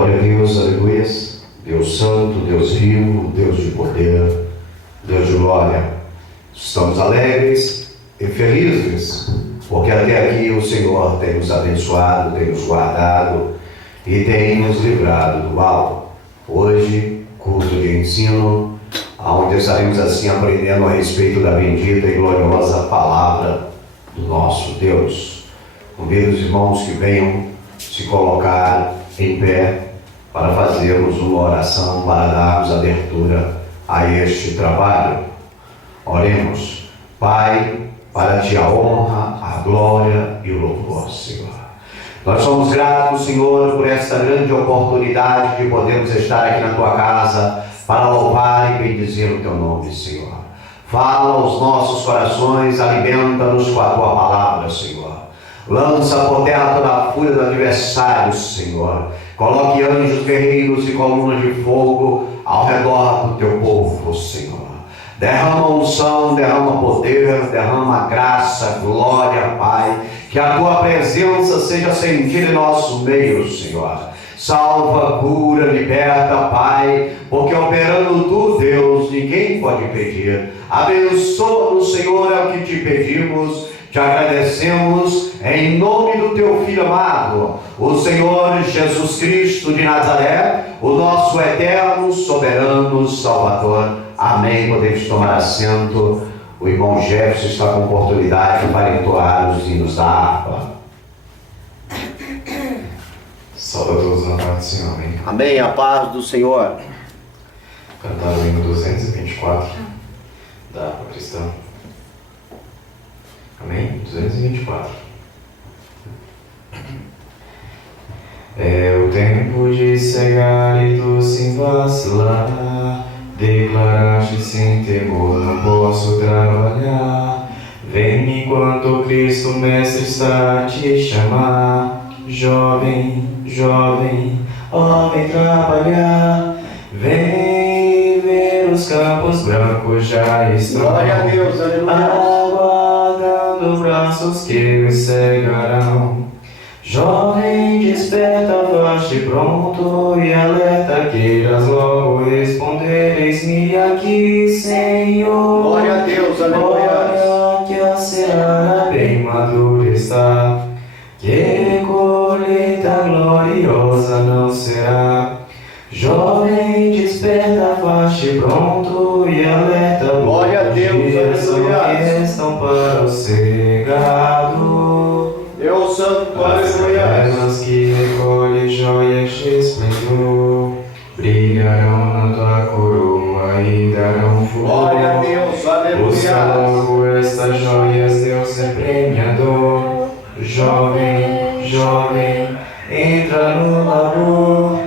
Glória a Deus, aleluias. Deus santo, Deus vivo, Deus de poder, Deus de glória. Estamos alegres e felizes, porque até aqui o Senhor tem nos abençoado, tem nos guardado e tem nos livrado do mal. Hoje, culto de ensino, onde estaremos assim aprendendo a respeito da bendita e gloriosa palavra do nosso Deus. Convido os irmãos que venham se colocar em pé para fazermos uma oração, para darmos abertura a este trabalho. Oremos. Pai, para ti a honra, a glória e o louvor, Senhor. Nós somos gratos, Senhor, por esta grande oportunidade de podermos estar aqui na tua casa para louvar e bendizer o teu nome, Senhor. Fala aos nossos corações, alimenta-nos com a tua palavra, Senhor. Lança por terra toda a fúria do adversário, Senhor. Coloque anjos guerreiros e colunas de fogo ao redor do teu povo, Senhor. Derrama unção, derrama poder, derrama graça, glória, Pai. Que a tua presença seja sentida em nosso meio, Senhor. Salva, cura, liberta, Pai, porque operando tu, Deus, ninguém pode pedir. Abençoa-nos, Senhor, é o que te pedimos. Te agradecemos em nome do teu Filho amado, o Senhor Jesus Cristo de Nazaré, o nosso eterno, soberano Salvador. Amém. Podemos tomar assento. O irmão Jefferson está com oportunidade para entoar os hinos da harpa. Salve a todos na paz do Senhor. Amém. Amém. A paz do Senhor. Cantar o hino 224 da harpa cristã. Amém? 224. É o tempo de cegar e tu sem vacilar. Declaraste sem temor, não posso trabalhar. Vem enquanto Cristo Mestre está a te chamar. Jovem, jovem, ó, vem trabalhar. Vem ver os campos brancos já estão. Glória a Deus, aleluia. Braços que me cegarão. Jovem, desperta, faz-te pronto e alerta, queiras logo responder. Eis-me aqui, Senhor. Glória a Deus, aleluia. Olha que a seara bem madura está, que colheita gloriosa não será. Jovem, desperta, faz-te pronto e alerta. Glória a Deus, aleluia. Estão para o cegado. Deus santo, aleluia. As que recolhem joias de esplendor brilharão na tua coroa e darão fulgor. Glória a Deus, aleluia. Busca logo estas joias, Deus é premiador. Jovem, jovem, entra no labor.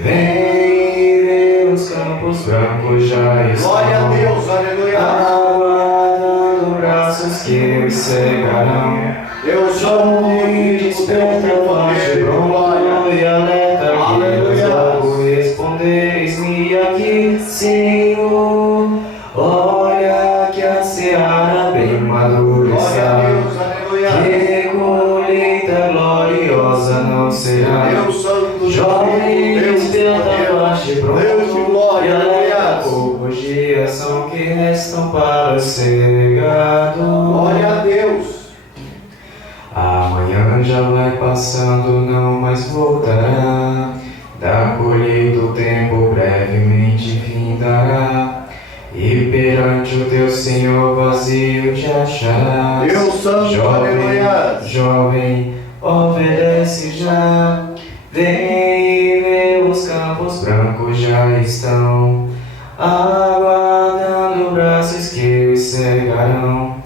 Vem ver os campos brancos já estão. Glória a Deus, aleluia. Aguardando braços que me cegarão. Deus Jovem, desperta, faz-te pronto e alerta, aleluia. logo responderes-me aqui, Senhor. Olha que a seara bem madura Glória a está, Deus, aleluia. que colheita gloriosa não será. Deus santo, Jovem, Deus desperta, faz-te pronto Deus de glória, e alerta, aleluia. poucos dias são que restam para o cegado. Glória a Deus. Amanhã já vai passando, não mais voltará. Da colheita o tempo brevemente findará, e perante o teu Senhor vazio te acharás. Deus santo, Jovem, aleluia. jovem, obedece já. Vem ver os campos brancos já estão, aguardando braços que os cegarão.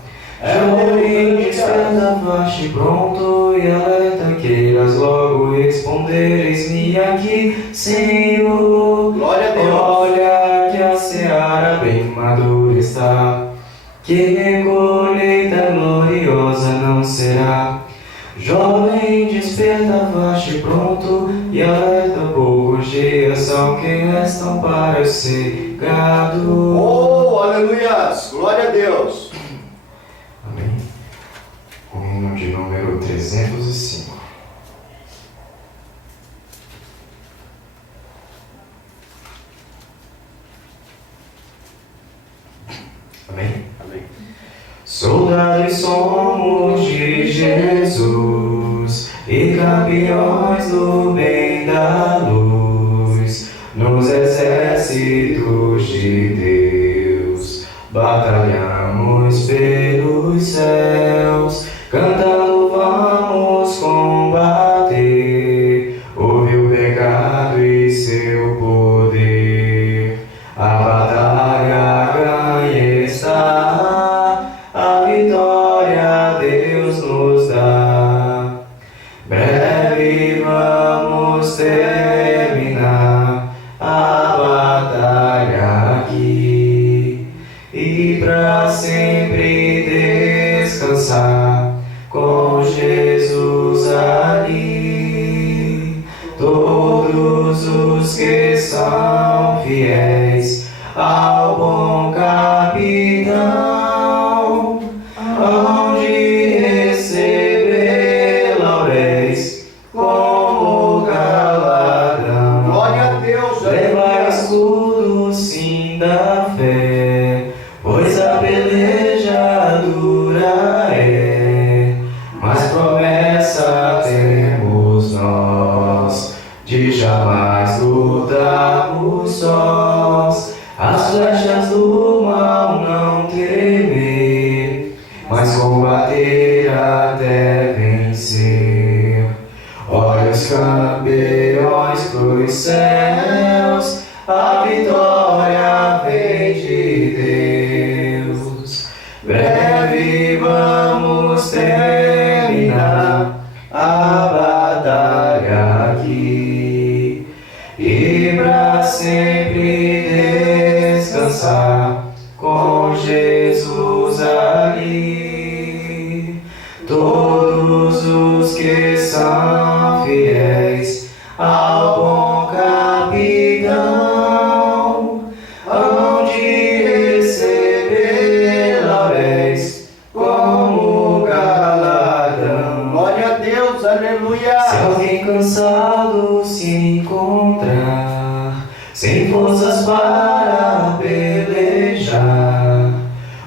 Jovem, desperta, faz-te pronto e alerta, queiras logo responder. Eis-me aqui, Senhor. Glória a Deus. Olha que a seara bem madura está, que colheita gloriosa não será. Jovem, desperta, faz-te pronto e alerta, poucos dias são que restam para o cegado. Oh, aleluia. Glória a Deus. Amém. O hino de número 305. Soldados somos de Jesus e campeões do bem da luz, nos exércitos de Deus, batalhamos pelos céus, cantando vamos combater, houve o pecado e seu poder, a batalha ganha está, a vitória Deus nos dá. Breve vamos terminar a batalha aqui e pra sempre descansar com Jesus ali. Todos os que são fiéis ao bom capitão hão de receber lauréis como galardão. Glória a Deus, Leva aleluia. escudo sim da fé, pois a peleja dura é, mas promessa temos nós, de jamais lutarmos sós, as flechas do mal não temer, mas combater até vencer. Olha os campeões pros céus, a vitória vem de Deus. Breve vamos terminar a batalha aqui e pra sempre descansar com Jesus ali. Todos os que são fiéis ao bom capitão hão de receber lauréis como galardão. Glória a Deus, aleluia. Se alguém cansado se encontrar, sem forças para pelejar,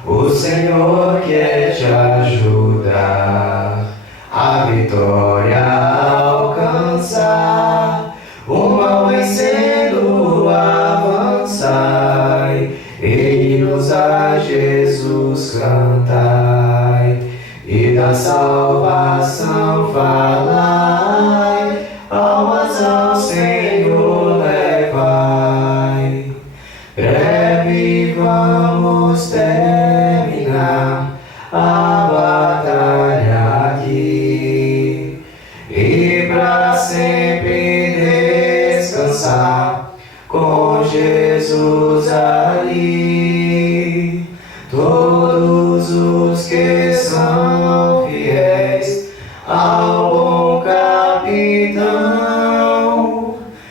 o Senhor quer te ajudar a vitória alcançar. O mal vencendo avançai, hinos a Jesus cantai, e da salvação falai, almas ao Senhor levai. Breve vamos terminar a batalha aqui e pra sempre descansar com Jesus ali. Todos os que são fiéis ao bom capitão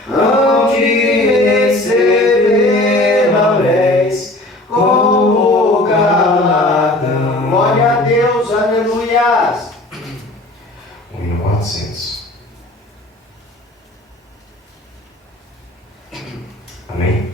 hão de receber lauréis como galardão. Glória a Deus, aleluia. O hino 400. Amém?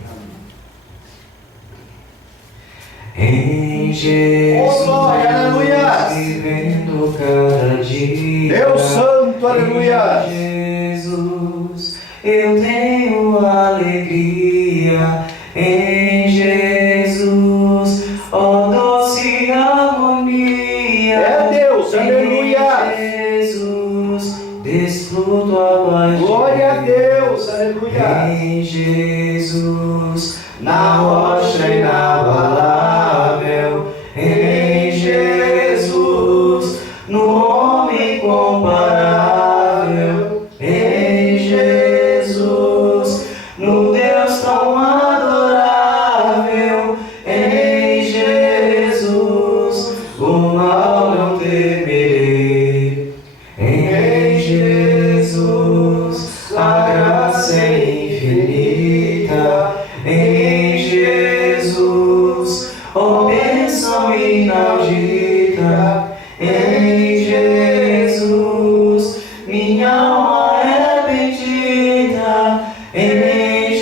Em Jesus, glória, aleluia. vivendo cada dia. Deus santo, aleluia. Em Jesus, eu tenho alegria. Em Jesus, ó doce harmonia. É Deus, aleluia. Em Jesus, desfruto a paz. Glória a Deus, aleluia. Em Jesus, na rocha inabalável. Em Jesus, no homem incomparável. Em Jesus, no Deus tão adorável. Em Jesus, o mal não temerei. Em Jesus, a graça é infinita. Em Jesus, ó bênção inaudita. Em Jesus, minha alma é bendita. Em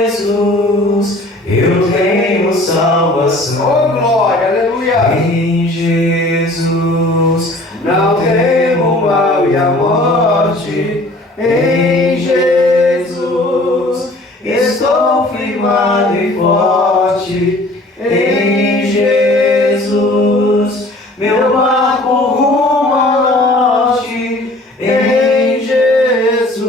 Jesus, eu tenho salvação. Oh, glória, aleluia. Em Jesus. Não temo o mal e a morte. Em Jesus Estou firmado e forte em Jesus. Meu barco rumo ao norte em Jesus.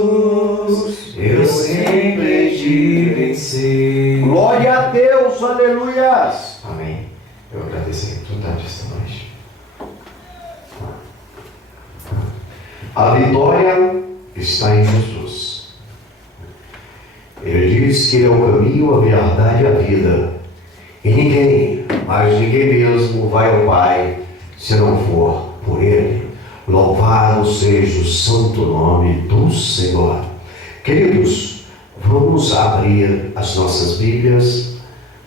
Eu sempre hei de vencer. Glória a Deus, aleluias. Amém. Eu agradeço a oportunidade esta noite. A vitória está em Jesus. Ele diz que Ele é o caminho, a verdade e a vida. E ninguém, mas ninguém mesmo, vai ao Pai se não for por Ele. Louvado seja o santo nome do Senhor. Queridos, vamos abrir as nossas Bíblias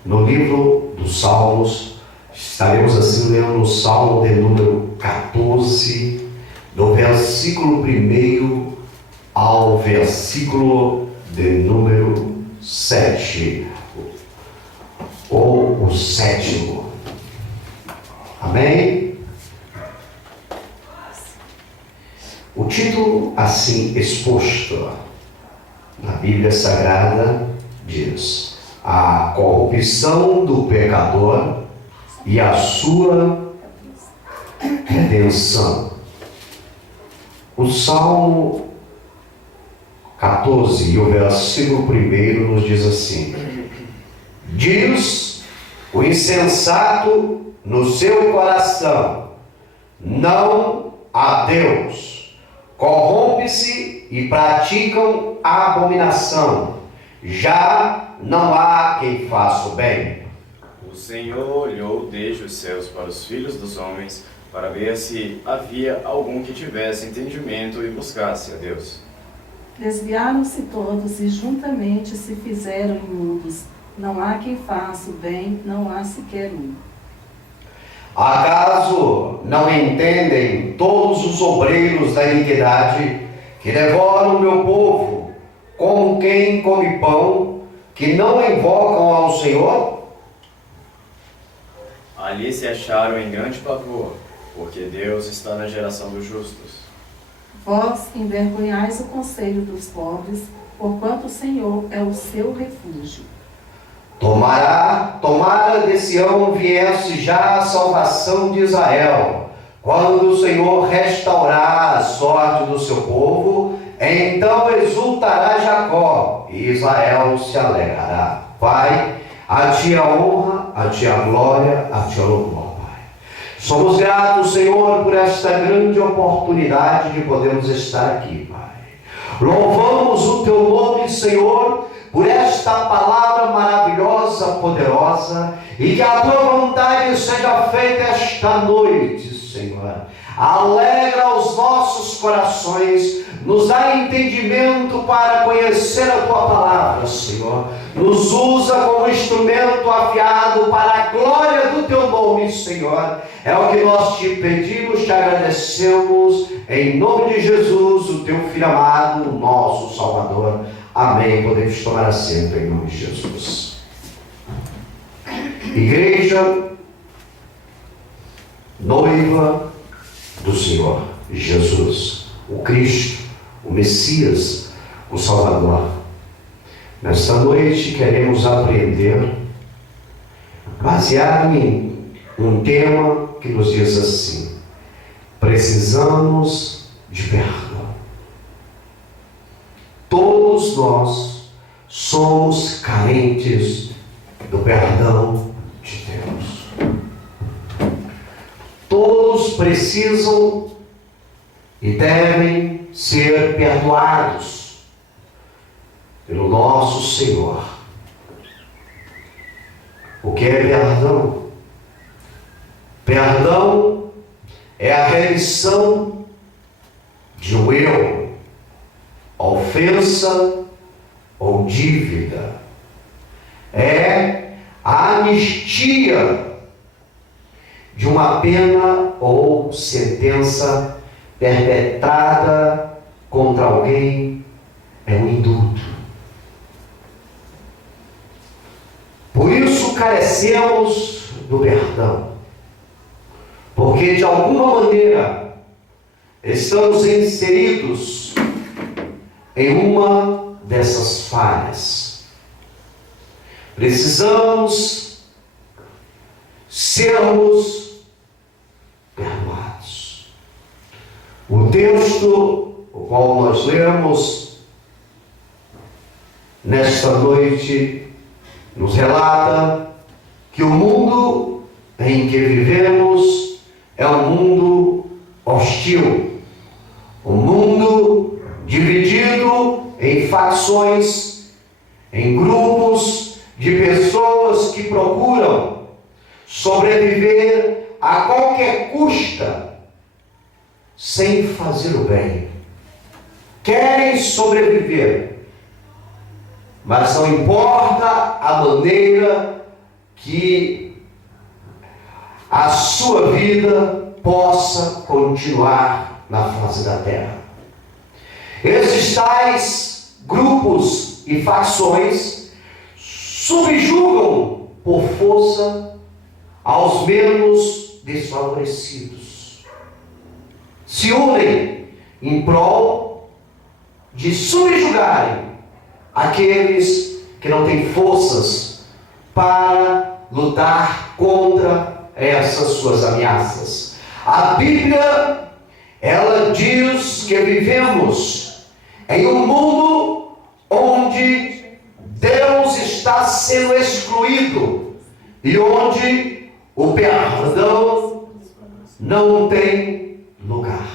no livro dos Salmos. Estaremos assim lendo o Salmo de número 14, do versículo 1 ao versículo de número 7, ou o 7º. Amém? O título assim exposto na Bíblia Sagrada diz: a corrupção do pecador e a sua redenção. O Salmo 14 e o versículo 1 nos diz assim: diz o insensato no seu coração, não há Deus, corrompe-se e praticam a abominação, já não há quem faça o bem. O Senhor olhou desde os céus para os filhos dos homens, para ver se havia algum que tivesse entendimento e buscasse a Deus. Desviaram-se todos e juntamente se fizeram imundos. Não há quem faça o bem, não há sequer um. Acaso não entendem todos os obreiros da iniquidade que devoram o meu povo, como quem come pão, que não invocam ao Senhor? Ali se acharam em grande pavor, porque Deus está na geração dos justos. Vós envergonhais o conselho dos pobres, porquanto o Senhor é o seu refúgio. Tomara de Sião viesse já a salvação de Israel. Quando o Senhor restaurar a sorte do seu povo, então exultará Jacó e Israel se alegrará. Pai, a Ti a honra, a Ti a glória, a Ti a louvor, Pai. Somos gratos, Senhor, por esta grande oportunidade de podermos estar aqui, Pai. Louvamos o Teu nome, Senhor, por esta palavra maravilhosa, poderosa, e que a Tua vontade seja feita esta noite, Senhor. Alegra os nossos corações, nos dá entendimento para conhecer a Tua palavra, Senhor. Nos usa como instrumento afiado para a glória do Teu nome, Senhor. É o que nós te pedimos, te agradecemos, em nome de Jesus, o Teu Filho amado, o nosso Salvador. Amém. Podemos tomar assento em nome de Jesus. Igreja, noiva do Senhor Jesus, o Cristo, o Messias, o Salvador. Nesta noite queremos aprender, baseado em um tema que nos diz assim: precisamos de perdão. Todos nós somos carentes do perdão de Deus. Todos precisam e devem ser perdoados pelo nosso Senhor. O que é perdão? Perdão é a remissão de um erro, ofensa ou dívida. É a anistia de uma pena ou sentença perpetrada contra alguém. É um indulto. Por isso carecemos do perdão. porque de alguma maneira estamos inseridos em uma dessas falhas. Precisamos sermos perdoados. O texto, o qual nós lemos nesta noite, nos relata que o mundo em que vivemos é um mundo hostil, um mundo dividido em facções, em grupos de pessoas que procuram sobreviver a qualquer custa, sem fazer o bem. Querem sobreviver, mas não importa a maneira que a sua vida possa continuar na face da terra. Esses tais grupos e facções subjugam por força aos menos desfavorecidos. Se unem em prol de subjugarem aqueles que não têm forças para lutar contra essas suas ameaças. A Bíblia, ela diz que vivemos em um mundo onde Deus está sendo excluído e onde o perdão não tem lugar.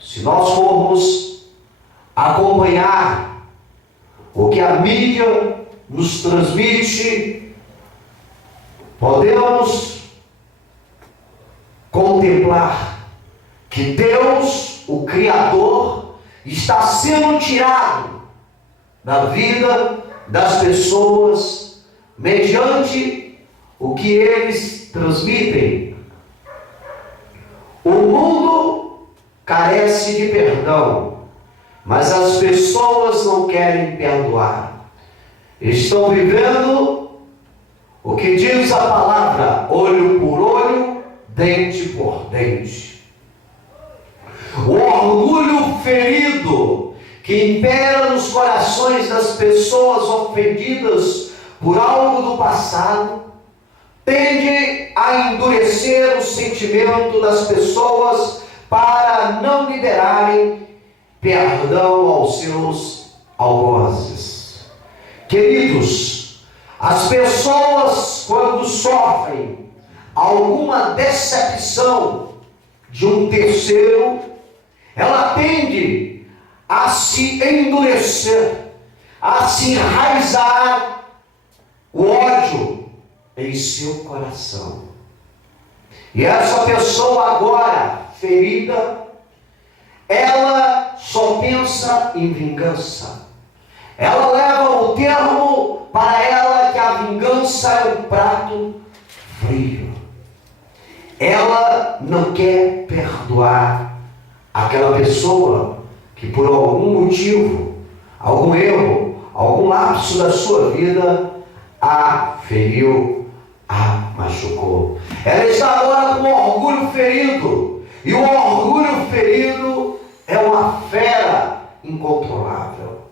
Se nós formos acompanhar o que a mídia nos transmite, podemos contemplar que Deus, o Criador, está sendo tirado da vida das pessoas mediante o que eles transmitem. O mundo carece de perdão, mas as pessoas não querem perdoar. Estão vivendo o que diz a palavra: olho por olho, dente por dente. O orgulho ferido que impera nos corações das pessoas ofendidas por algo do passado tende a endurecer o sentimento das pessoas para não liberarem perdão aos seus algozes. Queridos, as pessoas, quando sofrem alguma decepção de um terceiro, ela tende a se endurecer, a se enraizar o ódio em seu coração. E essa pessoa agora ferida, ela só pensa em vingança. Ela leva o termo para ela que a vingança é um prato frio. Ela não quer perdoar aquela pessoa que por algum motivo, algum erro, algum lapso da sua vida a feriu, a machucou. Ela está agora com o orgulho ferido, e o orgulho ferido é uma fera incontrolável.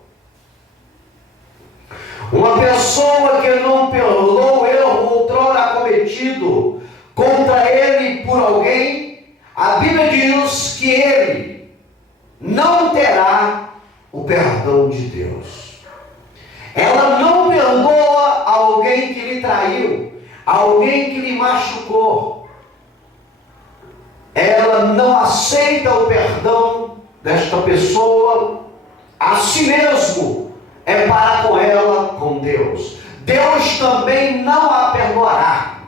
Uma pessoa que não perdoou o erro outrora cometido contra ele por alguém, a Bíblia diz que ele não terá o perdão de Deus. Ela não perdoa alguém que lhe traiu, alguém que lhe machucou. Ela não aceita o perdão desta pessoa. A si mesmo é para com ela, com Deus. Deus também não a perdoará.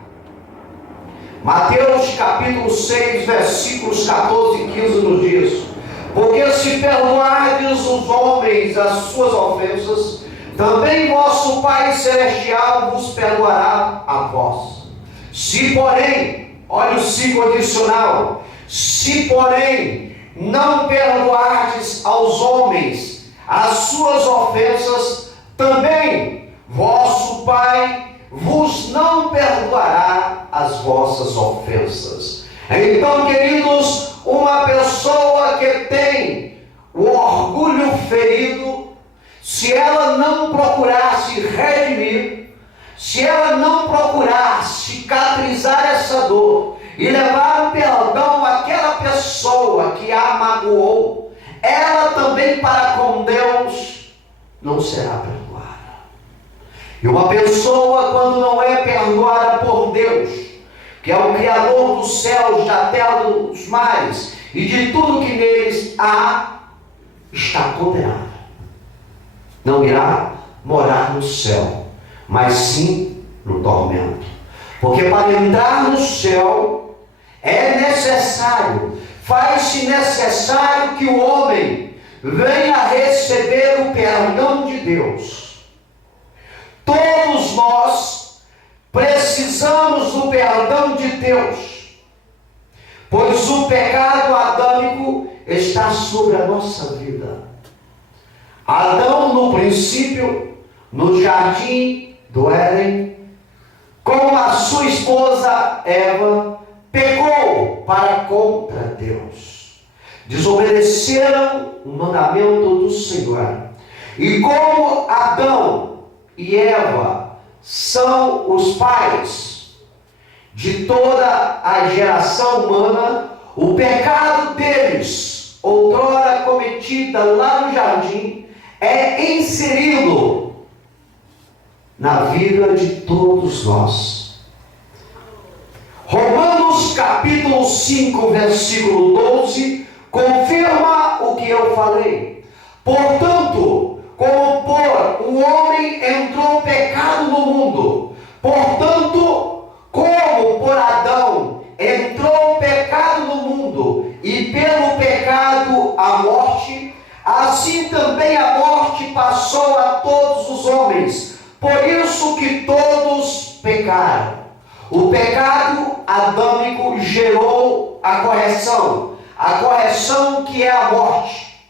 Mateus capítulo 6, versículos 14 e 15 nos diz: porque se perdoardes os homens as suas ofensas, também vosso Pai Celestial vos perdoará a vós. Se porém, olha o ciclo adicional, se porém não perdoardes aos homens as suas ofensas, também vosso Pai vos não perdoará as vossas ofensas. Então, queridos, uma pessoa que tem o orgulho ferido, se ela não procurar se redimir, se ela não procurar cicatrizar essa dor e levar o perdão àquela pessoa que a magoou, ela também para com Deus não será perdoada. E uma pessoa, quando não é perdoada por Deus, que é o Criador dos céus, da terra, dos mares e de tudo que neles há, está condenada. Não irá morar no céu, mas sim no tormento. Porque para entrar no céu é necessário, faz-se necessário que o homem venha receber o perdão de Deus. Todos nós precisamos do perdão de Deus, pois o pecado adâmico está sobre a nossa vida. Adão, no princípio, no jardim do Éden, com a sua esposa Eva, pecou para contra Deus. Desobedeceram o mandamento do Senhor. E como Adão e Eva são os pais de toda a geração humana, o pecado deles, outrora cometida lá no jardim, é inserido na vida de todos nós. Romanos capítulo 5, versículo 12, confirma o que eu falei. Portanto, como por um homem entrou o pecado no mundo, portanto, como por Adão entrou o pecado no mundo, e pelo pecado a morte, assim também a morte passou a todos os homens, por isso que todos pecaram. O pecado adâmico gerou a correção que é a morte.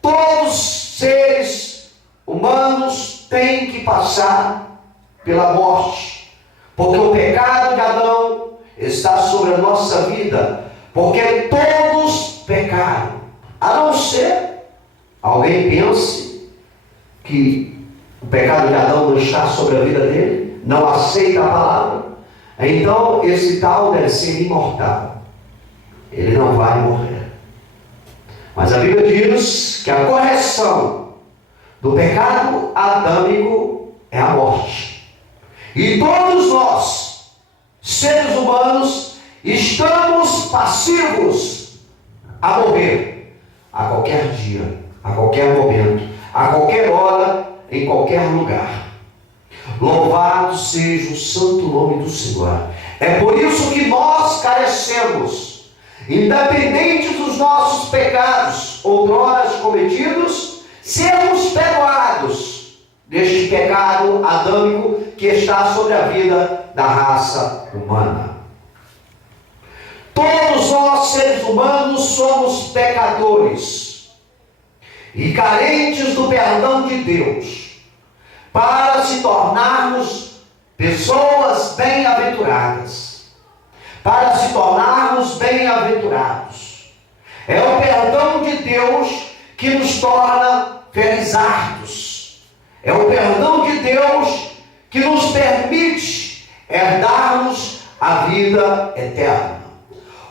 Todos os seres humanos têm que passar pela morte, porque o pecado de Adão está sobre a nossa vida, porque todos pecaram, a não ser alguém pense que o pecado de Adão não está sobre a vida dele, não aceita a palavra, então esse tal deve ser imortal, ele não vai morrer. Mas a Bíblia diz que a correção do pecado adâmico é a morte. E todos nós, seres humanos, estamos passivos a morrer a qualquer dia, a qualquer momento, a qualquer hora, em qualquer lugar. Louvado seja o santo nome do Senhor. É por isso que nós carecemos, independente dos nossos pecados outrora cometidos, sermos perdoados deste pecado adâmico que está sobre a vida da raça humana. Todos nós, seres humanos, somos pecadores e carentes do perdão de Deus, para se tornarmos pessoas bem-aventuradas. Para se tornarmos bem-aventurados. É o perdão de Deus que nos torna felizardos. É o perdão de Deus que nos permite herdarmos a vida eterna.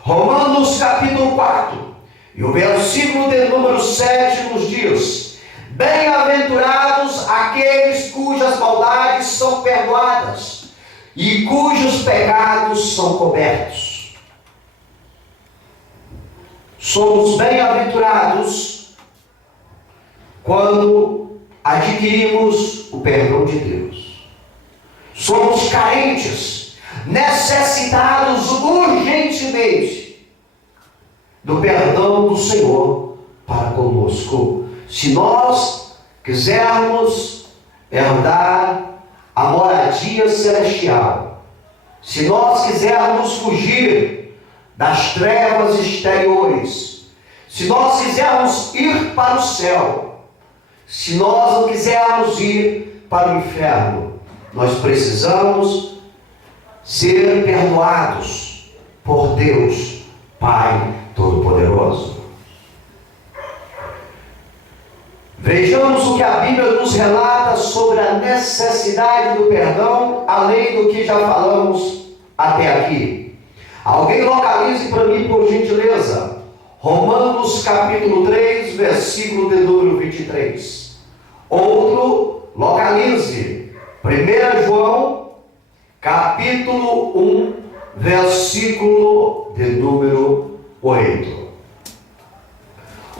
Romanos capítulo 4, e o versículo de número 7 nos diz: bem-aventurados aqueles cujas maldades são perdoadas e cujos pecados são cobertos. Somos bem-aventurados quando adquirimos o perdão de Deus. Somos carentes, necessitados urgentemente do perdão do Senhor para conosco. Se nós quisermos herdar a moradia celestial, se nós quisermos fugir das trevas exteriores, se nós quisermos ir para o céu, se nós não quisermos ir para o inferno, nós precisamos ser perdoados por Deus. Vejamos o que a Bíblia nos relata sobre a necessidade do perdão, além do que já falamos até aqui. Alguém localize para mim, por gentileza, Romanos capítulo 3, versículo de número 23. Outro, localize 1 João capítulo 1, versículo de número 8.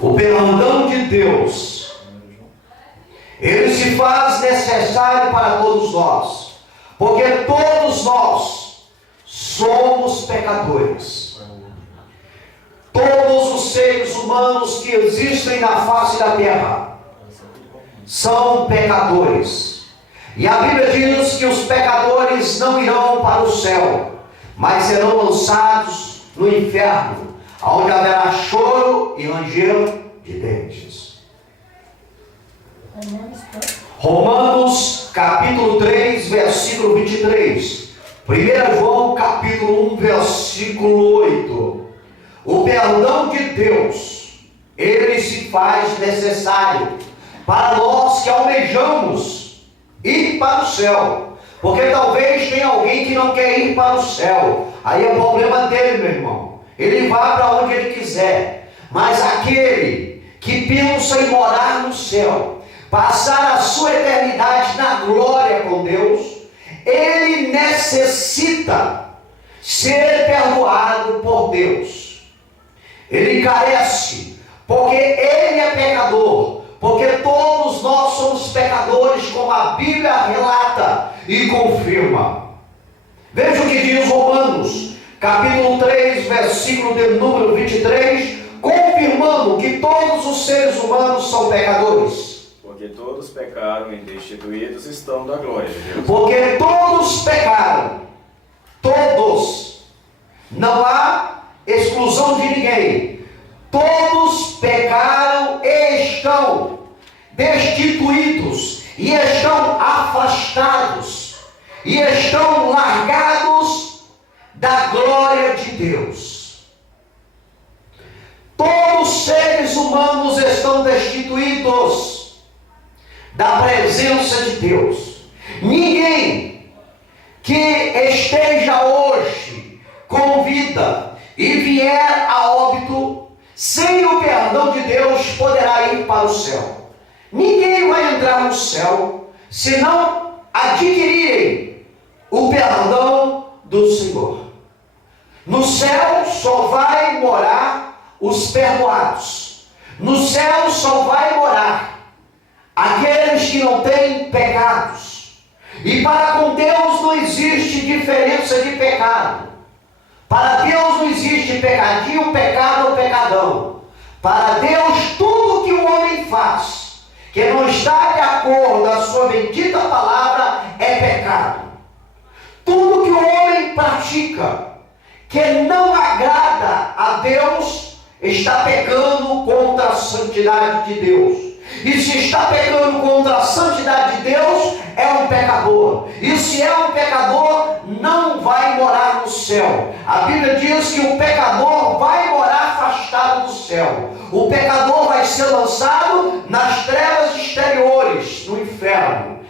O perdão de Deus, ele se faz necessário para todos nós, porque todos nós somos pecadores. Todos os seres humanos que existem na face da terra são pecadores. E a Bíblia diz que os pecadores não irão para o céu, mas serão lançados no inferno, onde haverá choro e ranger de dentes. Romanos capítulo 3, versículo 23. 1 João capítulo 1, versículo 8. O perdão de Deus, ele se faz necessário para nós que almejamos ir para o céu. Porque talvez tenha alguém que não quer ir para o céu. Aí é problema dele, meu irmão. Ele vai para onde ele quiser. Mas aquele que pensa em morar no céu, passar a sua eternidade na glória com Deus, ele necessita ser perdoado por Deus. Ele carece, porque ele é pecador, porque todos nós somos pecadores, como a Bíblia relata e confirma. Veja o que diz Romanos, capítulo 3, versículo de número 23, confirmando que todos os seres humanos são pecadores. Porque todos pecaram e destituídos estão da glória de Deus. Porque todos pecaram, todos, não há exclusão de ninguém. Todos pecaram e estão destituídos, e estão afastados, e estão largados da glória de Deus. Todos os seres humanos estão destituídos da presença de Deus. Ninguém que esteja hoje com vida e vier a óbito sem o perdão de Deus poderá ir para o céu. Ninguém vai entrar no céu se não adquirirem o perdão do Senhor. No céu só vai morar os perdoados. No céu só vai morar aqueles que não têm pecados. E para com Deus não existe diferença de pecado. Para Deus não existe pecadinho, pecado ou pecadão. Para Deus tudo que o homem faz, que não está de acordo com a sua bendita palavra, é pecado. Tudo que o homem pratica, que não agrada a Deus, está pecando contra a santidade de Deus. E se está pecando contra a santidade de Deus, é um pecador. E se é um pecador, não vai morar no céu. A Bíblia diz que o pecador vai morar afastado do céu. O pecador vai ser lançado nas trevas exteriores, no inferno.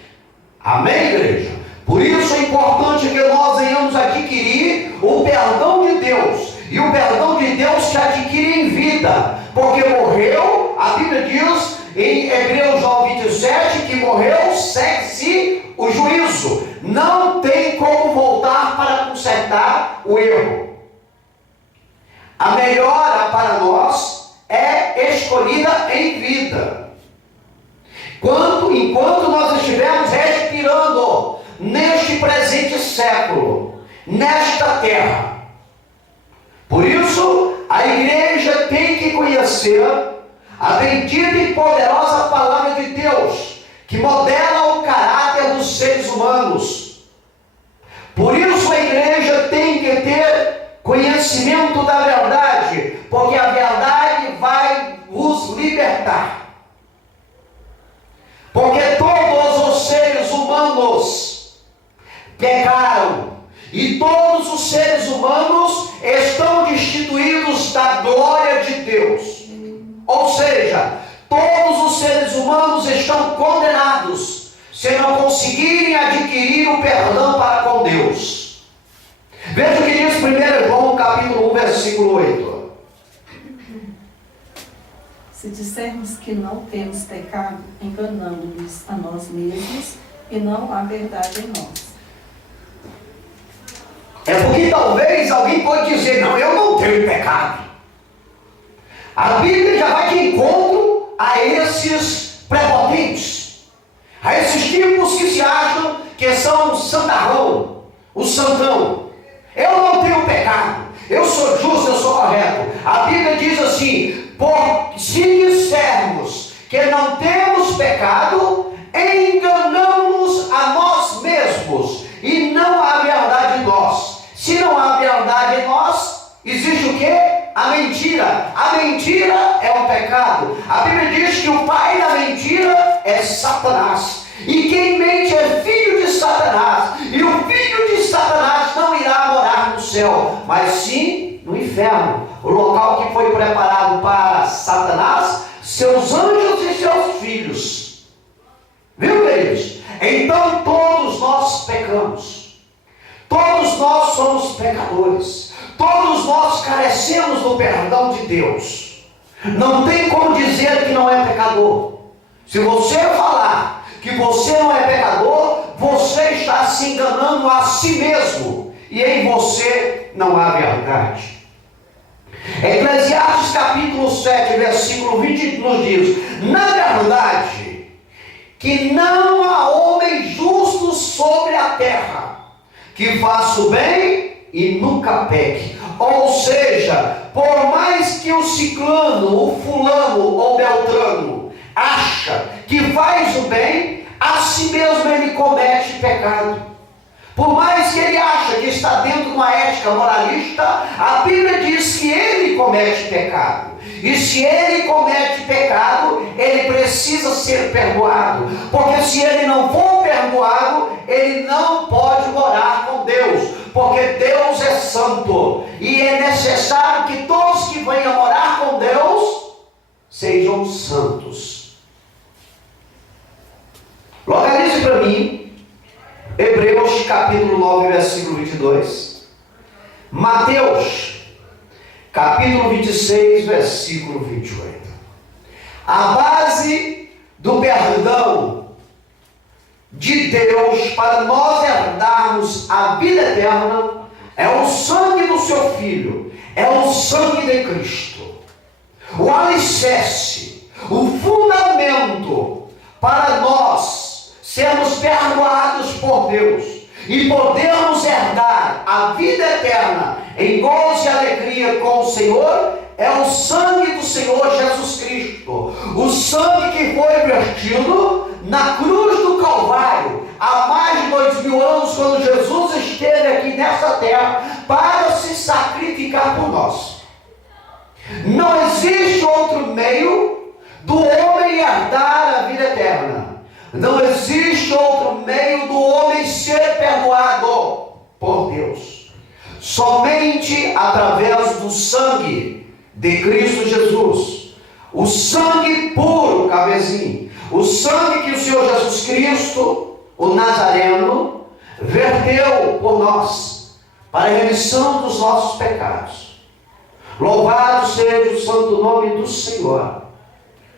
Amém, igreja? Por isso é importante que nós venhamos adquirir o perdão de Deus. E o perdão de Deus se adquire em vida. Porque morreu, a Bíblia diz em Hebreus 9:27, que morreu, segue-se o juízo. Não tem como voltar para consertar o erro. A melhora para nós é escolhida em vida. Enquanto nós estivermos respirando neste presente século, nesta terra. Por isso, a igreja tem que conhecer a bendita e poderosa palavra de Deus, que modela o caráter dos seres humanos. Por isso a igreja tem que ter conhecimento da verdade, porque a verdade vai vos libertar. Porque todos os seres humanos pecaram, e todos os seres humanos estão destituídos da glória de Deus. Ou seja, todos os seres humanos adquirir o perdão para com Deus. Veja o que diz 1 João capítulo 1, versículo 8. Se dissermos que não temos pecado, enganamos-nos a nós mesmos e não há verdade em nós. É porque talvez alguém pode dizer, não, eu não tenho pecado. A Bíblia já vai de encontro a esses prepotentes, a esses tipos que se acham que são santarrão, o santão. Eu não tenho pecado, eu sou justo, eu sou correto. A Bíblia diz assim, se dissermos que não temos pecado, enganamos a nós mesmos e não há verdade em nós. Se não há verdade em nós, existe o quê? A mentira. A mentira é um pecado. A Bíblia diz que o pai da mentira é Satanás. E quem mente é filho de Satanás. E o filho de Satanás não irá morar no céu, mas sim no inferno. O local que foi preparado para Satanás, seus anjos e seus filhos. Viu, queridos? Então todos nós pecamos. Todos nós somos pecadores. Todos nós carecemos do perdão de Deus. Não tem como dizer que não é pecador. Se você falar que você não é pecador, você está se enganando a si mesmo. E em você não há verdade. Eclesiastes capítulo 7, versículo 20 nos diz, na verdade, que não há homem justo sobre a terra, que faça o bem e nunca peque. Ou seja, por mais que o ciclano, o fulano ou beltrano acha que faz o bem, a si mesmo ele comete pecado. Por mais que ele ache que está dentro de uma ética moralista, a Bíblia diz que ele comete pecado. E se ele comete pecado, ele precisa ser perdoado. Porque se ele não for perdoado, ele não pode morar com Deus. Porque Deus é santo. E é necessário que todos que venham morar com Deus sejam santos. Localize para mim Hebreus capítulo 9, versículo 22. Mateus capítulo 26, versículo 28. A base do perdão de Deus para nós herdarmos a vida eterna é o sangue do seu Filho, é o sangue de Cristo. O alicerce, o fundamento para nós sermos perdoados por Deus e podermos herdar a vida eterna em gozo e alegria com o Senhor, é o sangue do Senhor Jesus Cristo. O sangue que foi vertido na cruz do Calvário, há mais de 2000 anos, quando Jesus esteve aqui nessa terra para se sacrificar por nós. Não existe outro meio do homem herdar a vida eterna. Não existe outro meio do homem ser perdoado por Deus. Somente através do sangue de Cristo Jesus. O sangue puro, cabezinho. O sangue que o Senhor Jesus Cristo, o Nazareno, verteu por nós, para a remissão dos nossos pecados. Louvado seja o santo nome do Senhor.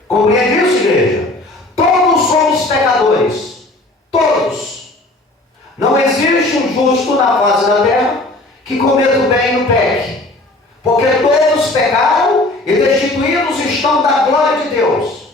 Compreende isso, igreja? Todos somos pecadores. Todos. Não existe um justo na face da terra que cometa o bem e não peque. Porque todos pecaram e destituídos estão da glória de Deus.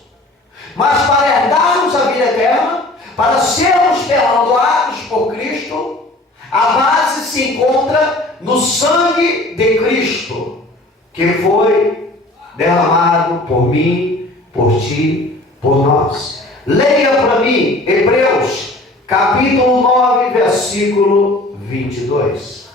Mas para herdarmos a vida eterna, para sermos perdoados por Cristo, a base se encontra no sangue de Cristo, que foi derramado por mim, por ti, por nós. Leia para mim Hebreus capítulo 9, versículo 22.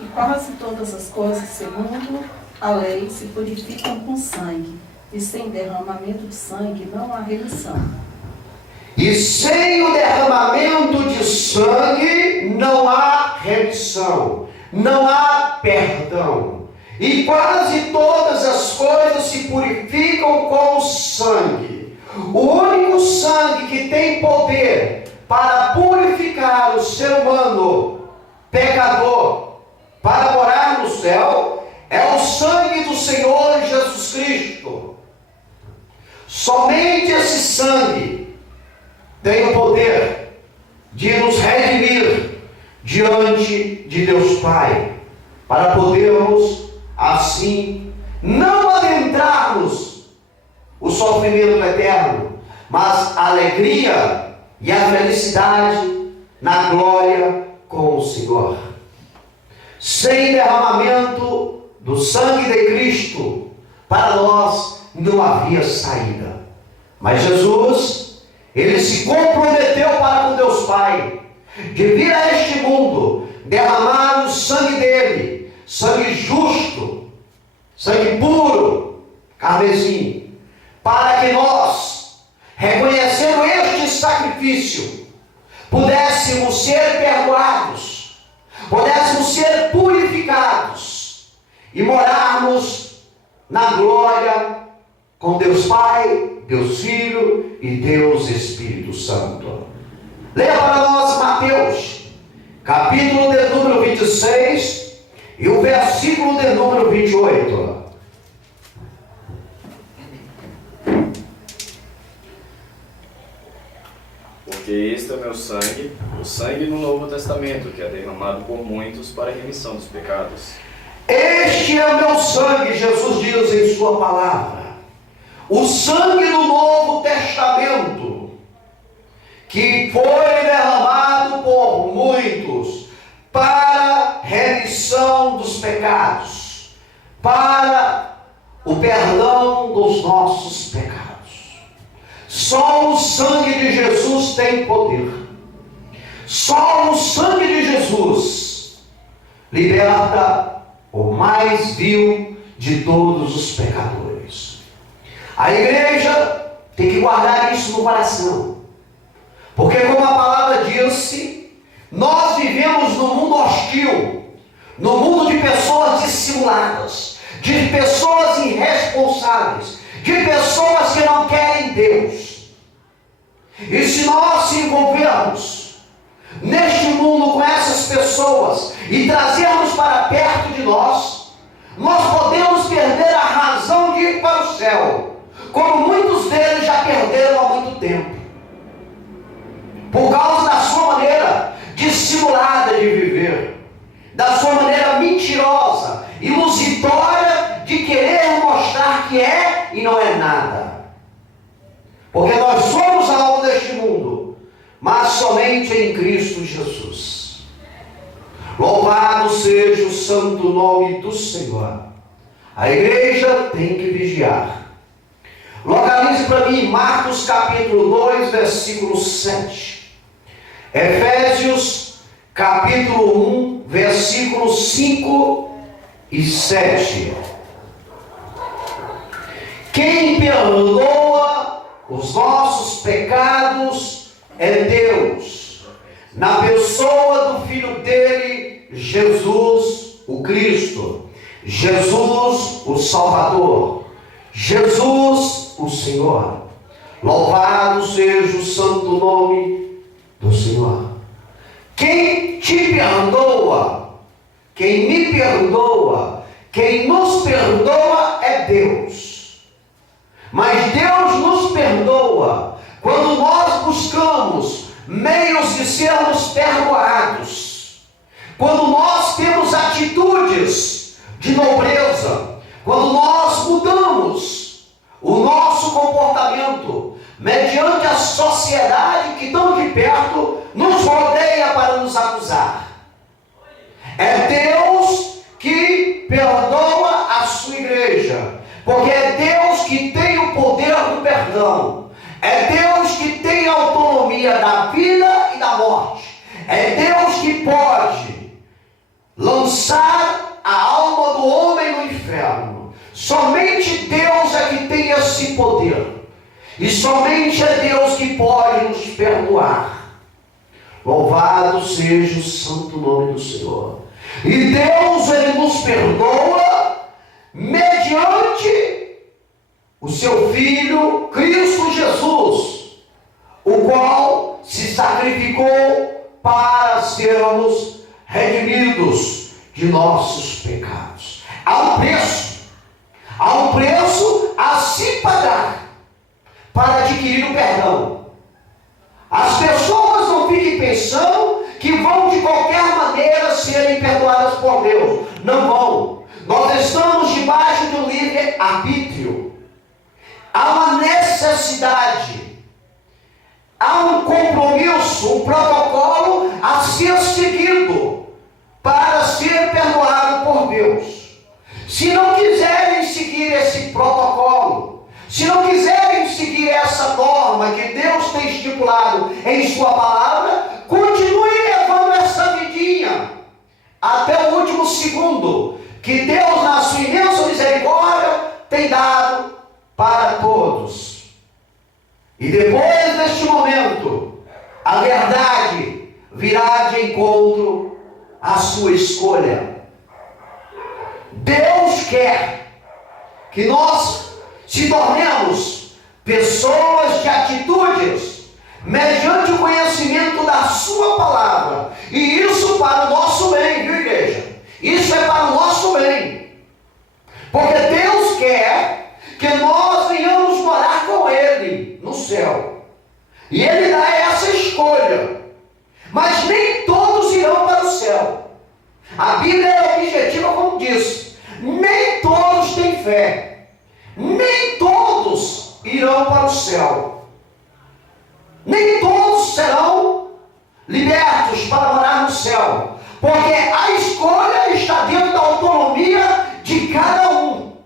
E quase todas as coisas, segundo a lei, se purificam com sangue, e sem derramamento de sangue não há remissão. E sem o derramamento de sangue não há remissão, não há perdão. E quase todas as coisas se purificam com o sangue. O único sangue que tem poder para purificar o ser humano pecador para morar no céu é o sangue do Senhor Jesus Cristo. Somente esse sangue tem o poder de nos redimir diante de Deus Pai, para podermos assim não adentrarmos o sofrimento eterno, mas a alegria e a felicidade na glória com o Senhor. Sem derramamento do sangue de Cristo, para nós não havia saída. Mas Jesus, Ele se comprometeu para com Deus Pai, de vir a este mundo, derramar o sangue dele, sangue justo, sangue puro, carmesim, para que nós, reconhecendo este sacrifício, pudéssemos ser perdoados, pudéssemos ser purificados e morarmos na glória com Deus Pai, Deus Filho e Deus Espírito Santo. Leia para nós Mateus, capítulo de número 26 e o versículo de número 28. Porque este é o meu sangue, o sangue no Novo Testamento, que é derramado por muitos para a remissão dos pecados. Este é o meu sangue, Jesus diz em sua palavra. O sangue do Novo Testamento, que foi derramado por muitos para remissão dos pecados, para o perdão dos nossos pecados. Só o sangue de Jesus tem poder. Só o sangue de Jesus liberta o mais vil de todos os pecadores. A igreja tem que guardar isso no coração, porque como a palavra disse, nós vivemos num mundo hostil, num mundo de pessoas dissimuladas, de pessoas irresponsáveis, de pessoas que não querem Deus. E se nós se envolvermos neste mundo com essas pessoas e trazermos para perto de nós, nós podemos perder a razão de ir para o céu, como muitos deles já perderam há muito tempo, por causa da sua maneira dissimulada de viver, da sua maneira mentirosa, ilusitória de querer mostrar que é e não é nada. Porque nós somos a alma deste mundo, mas somente em Cristo Jesus. Louvado seja o santo nome do Senhor. A igreja tem que vigiar. Localize para mim Marcos capítulo 2, versículo 7. Efésios capítulo 1, versículos 5 e 7. Quem perdoa os nossos pecados é Deus, na pessoa do Filho dele, Jesus o Cristo, Jesus o Salvador, Jesus o Senhor. Louvado seja o santo nome do Senhor. Quem te perdoa, quem me perdoa, quem nos perdoa é Deus. Mas Deus nos perdoa quando nós buscamos meios de sermos perdoados, quando nós temos atitudes de nobreza, quando nós mudamos o nosso comportamento mediante a sociedade que tão de perto nos rodeia para nos acusar. É Deus que perdoa a sua igreja, porque é Deus que tem o poder do perdão, é Deus que tem a autonomia da vida e da morte, é Deus que pode lançar a alma do homem no inferno. Somente Deus é que tem esse poder, e somente é Deus que pode nos perdoar. Louvado seja o santo nome do Senhor. E Deus, Ele nos perdoa mediante o seu Filho, Cristo Jesus, o qual se sacrificou para sermos redimidos de nossos pecados. Há um preço a se pagar para adquirir o perdão. As pessoas não fiquem pensando que vão de qualquer maneira serem perdoadas por Deus. Não vão. Nós estamos debaixo do livre-arbítrio. Há uma necessidade, há um compromisso, um protocolo a ser seguido para ser perdoado por Deus. Se não quiserem seguir esse protocolo, se não quiserem seguir essa norma que Deus tem estipulado em sua palavra, continue levando essa vidinha até o último segundo que Deus, na sua imensa misericórdia, tem dado para todos. E depois deste momento, a verdade virá de encontro à sua escolha. Deus quer que nós se tornemos pessoas de atitudes mediante o conhecimento da sua palavra. E isso para o nosso bem, viu, igreja? Isso é para o nosso bem. Porque Deus quer que nós venhamos morar com Ele no céu. E Ele dá essa escolha. Mas nem todos irão para o céu. A Bíblia é objetiva como diz. Nem todos têm fé. Nem todos irão para o céu. Nem todos serão libertos para morar no céu. Porque a escolha está dentro da autonomia de cada um.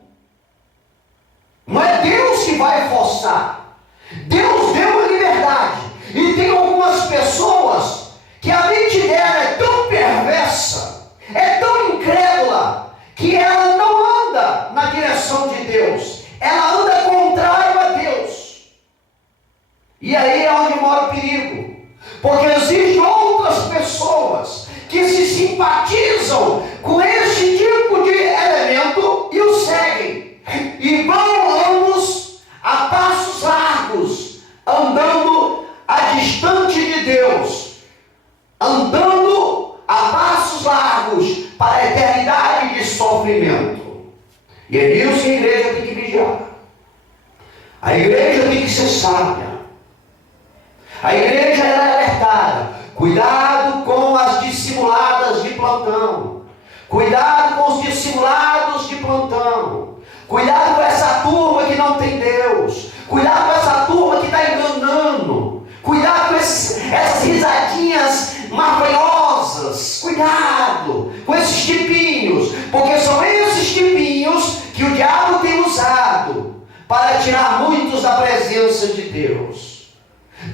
Não é Deus que vai forçar. Deus deu a liberdade. E tem algumas pessoas que a mente dela é tão perversa, é tão incrédula, que ela não anda na direção de Deus. Ela anda contrário a Deus. E aí é onde mora o perigo. Porque existem outras pessoas que se simpatizam com esse tipo de elemento e o seguem. E vão ambos a passos largos, andando a distante de Deus, andando a passos largos para a eternidade de sofrimento. E é isso que a igreja tem que vigiar. A igreja tem que ser sábia. A igreja é alertada. Cuidado com as dissimuladas de plantão. Cuidado com os dissimulados de plantão. Cuidado com essa turma que não tem Deus. Cuidado com essa turma que está enganando. Cuidado com essas risadinhas maravilhosas. Cuidado com esses tipinhos. Porque são esses tipinhos que o diabo tem usado para tirar muitos da presença de Deus.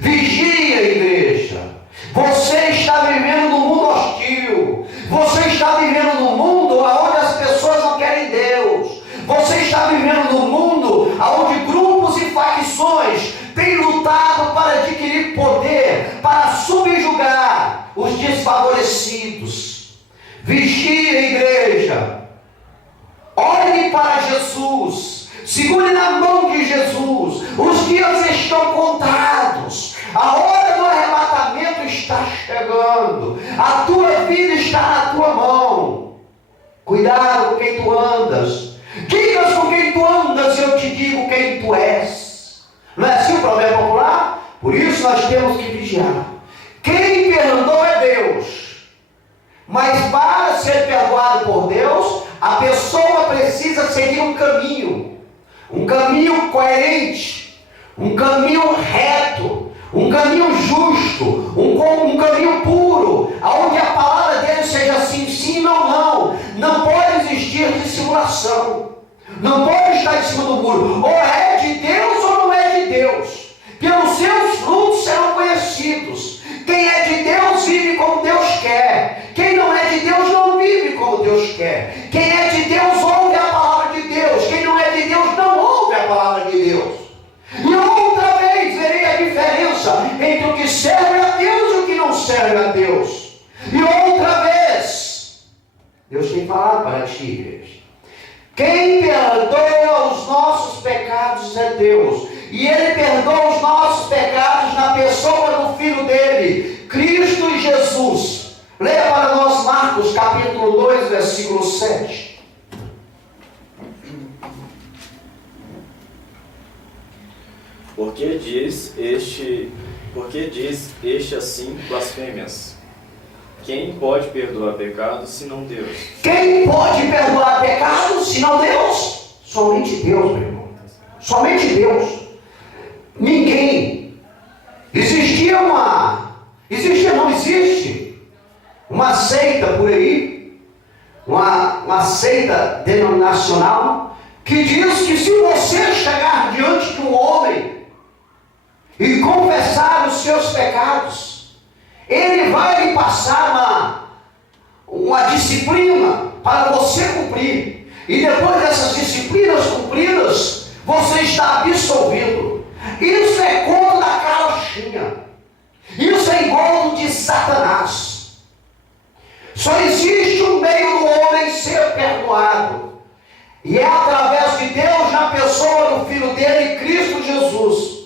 Vigia, igreja. Você está vivendo num mundo hostil. Você está vivendo num mundo onde as pessoas não querem Deus. Você está vivendo num mundo onde grupos e facções têm lutado para adquirir poder, para subjugar os desfavorecidos. Vigia, igreja. Olhe para Jesus. Segure na mão de Jesus. Os dias estão contados. A hora do arrebatamento está chegando. A tua vida está na tua mão. Cuidado com quem tu andas. Digas com quem tu andas e eu te digo quem tu és. Não é assim o provérbio popular? Por isso nós temos que vigiar. Quem perdoa é Deus. Mas para ser perdoado por Deus, a pessoa precisa seguir um caminho. Um caminho coerente. Um caminho reto. Um caminho justo, um caminho puro, onde a palavra dele seja sim, sim, não, não. Não pode existir dissimulação. Não pode estar em cima do muro. Ou é de Deus ou não é de Deus. Pelos seus frutos serão conhecidos. Quem é de Deus vive como Deus quer. Quem não é de Deus não vive como Deus quer. Quem é de Deus ouve a palavra de Deus. Quem não é de Deus não ouve a palavra de Deus. E outra vez verei a diferença entre o que serve a Deus e o que não serve a Deus. E outra vez, Deus tem falado para ti, igreja. Quem perdoa os nossos pecados é Deus. E Ele perdoa os nossos pecados na pessoa do Filho dele, Cristo Jesus. Leia para nós Marcos capítulo 2, versículo 7. Porque diz este assim blasfêmias? Quem pode perdoar pecados senão Deus? Quem pode perdoar pecados senão Deus? Somente Deus, meu irmão. Somente Deus. Ninguém. Existe uma seita por aí, uma seita denominacional, que diz que se você chegar diante de um homem e confessar os seus pecados, ele vai lhe passar uma disciplina para você cumprir. E depois dessas disciplinas cumpridas, você está absolvido. Isso é conto da carochinha. Isso é engodo de Satanás. Só existe um meio do homem ser perdoado. E é através de Deus, na pessoa do Filho dele, Cristo Jesus.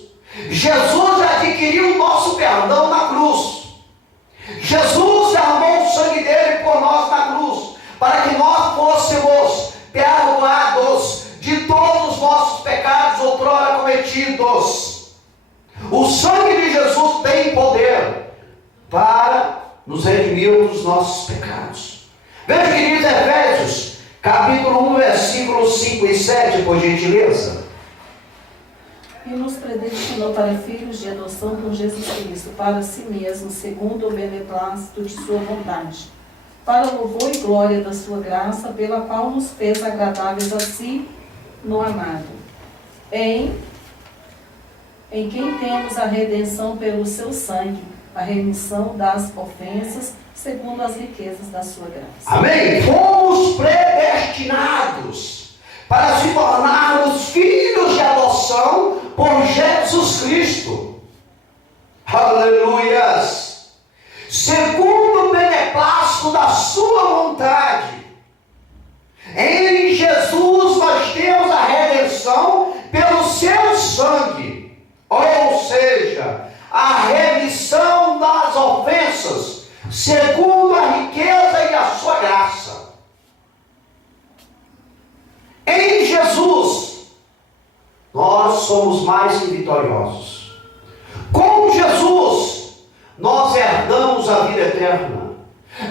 Jesus adquiriu o nosso perdão na cruz. Jesus derramou o sangue dele por nós na cruz, para que nós fôssemos perdoados de todos os nossos pecados outrora cometidos. O sangue de Jesus tem poder para nos redimir dos nossos pecados. Veja o que diz Efésios, capítulo 1, versículos 5 e 7, por gentileza. E nos predestinou para filhos de adoção por Jesus Cristo, para si mesmo, segundo o beneplácito de sua vontade, para louvor e glória da sua graça, pela qual nos fez agradáveis a si no amado, em quem temos a redenção pelo seu sangue, a remissão das ofensas, segundo as riquezas da sua graça. Amém? Fomos predestinados para se tornarmos filhos de adoção por Jesus Cristo. Aleluias! Segundo o beneplácito da sua vontade. Em Jesus nós temos a redenção pelo seu sangue. Ou seja, a remissão das ofensas, segundo a riqueza e a sua graça. Em Jesus, nós somos mais que vitoriosos. Com Jesus, nós herdamos a vida eterna.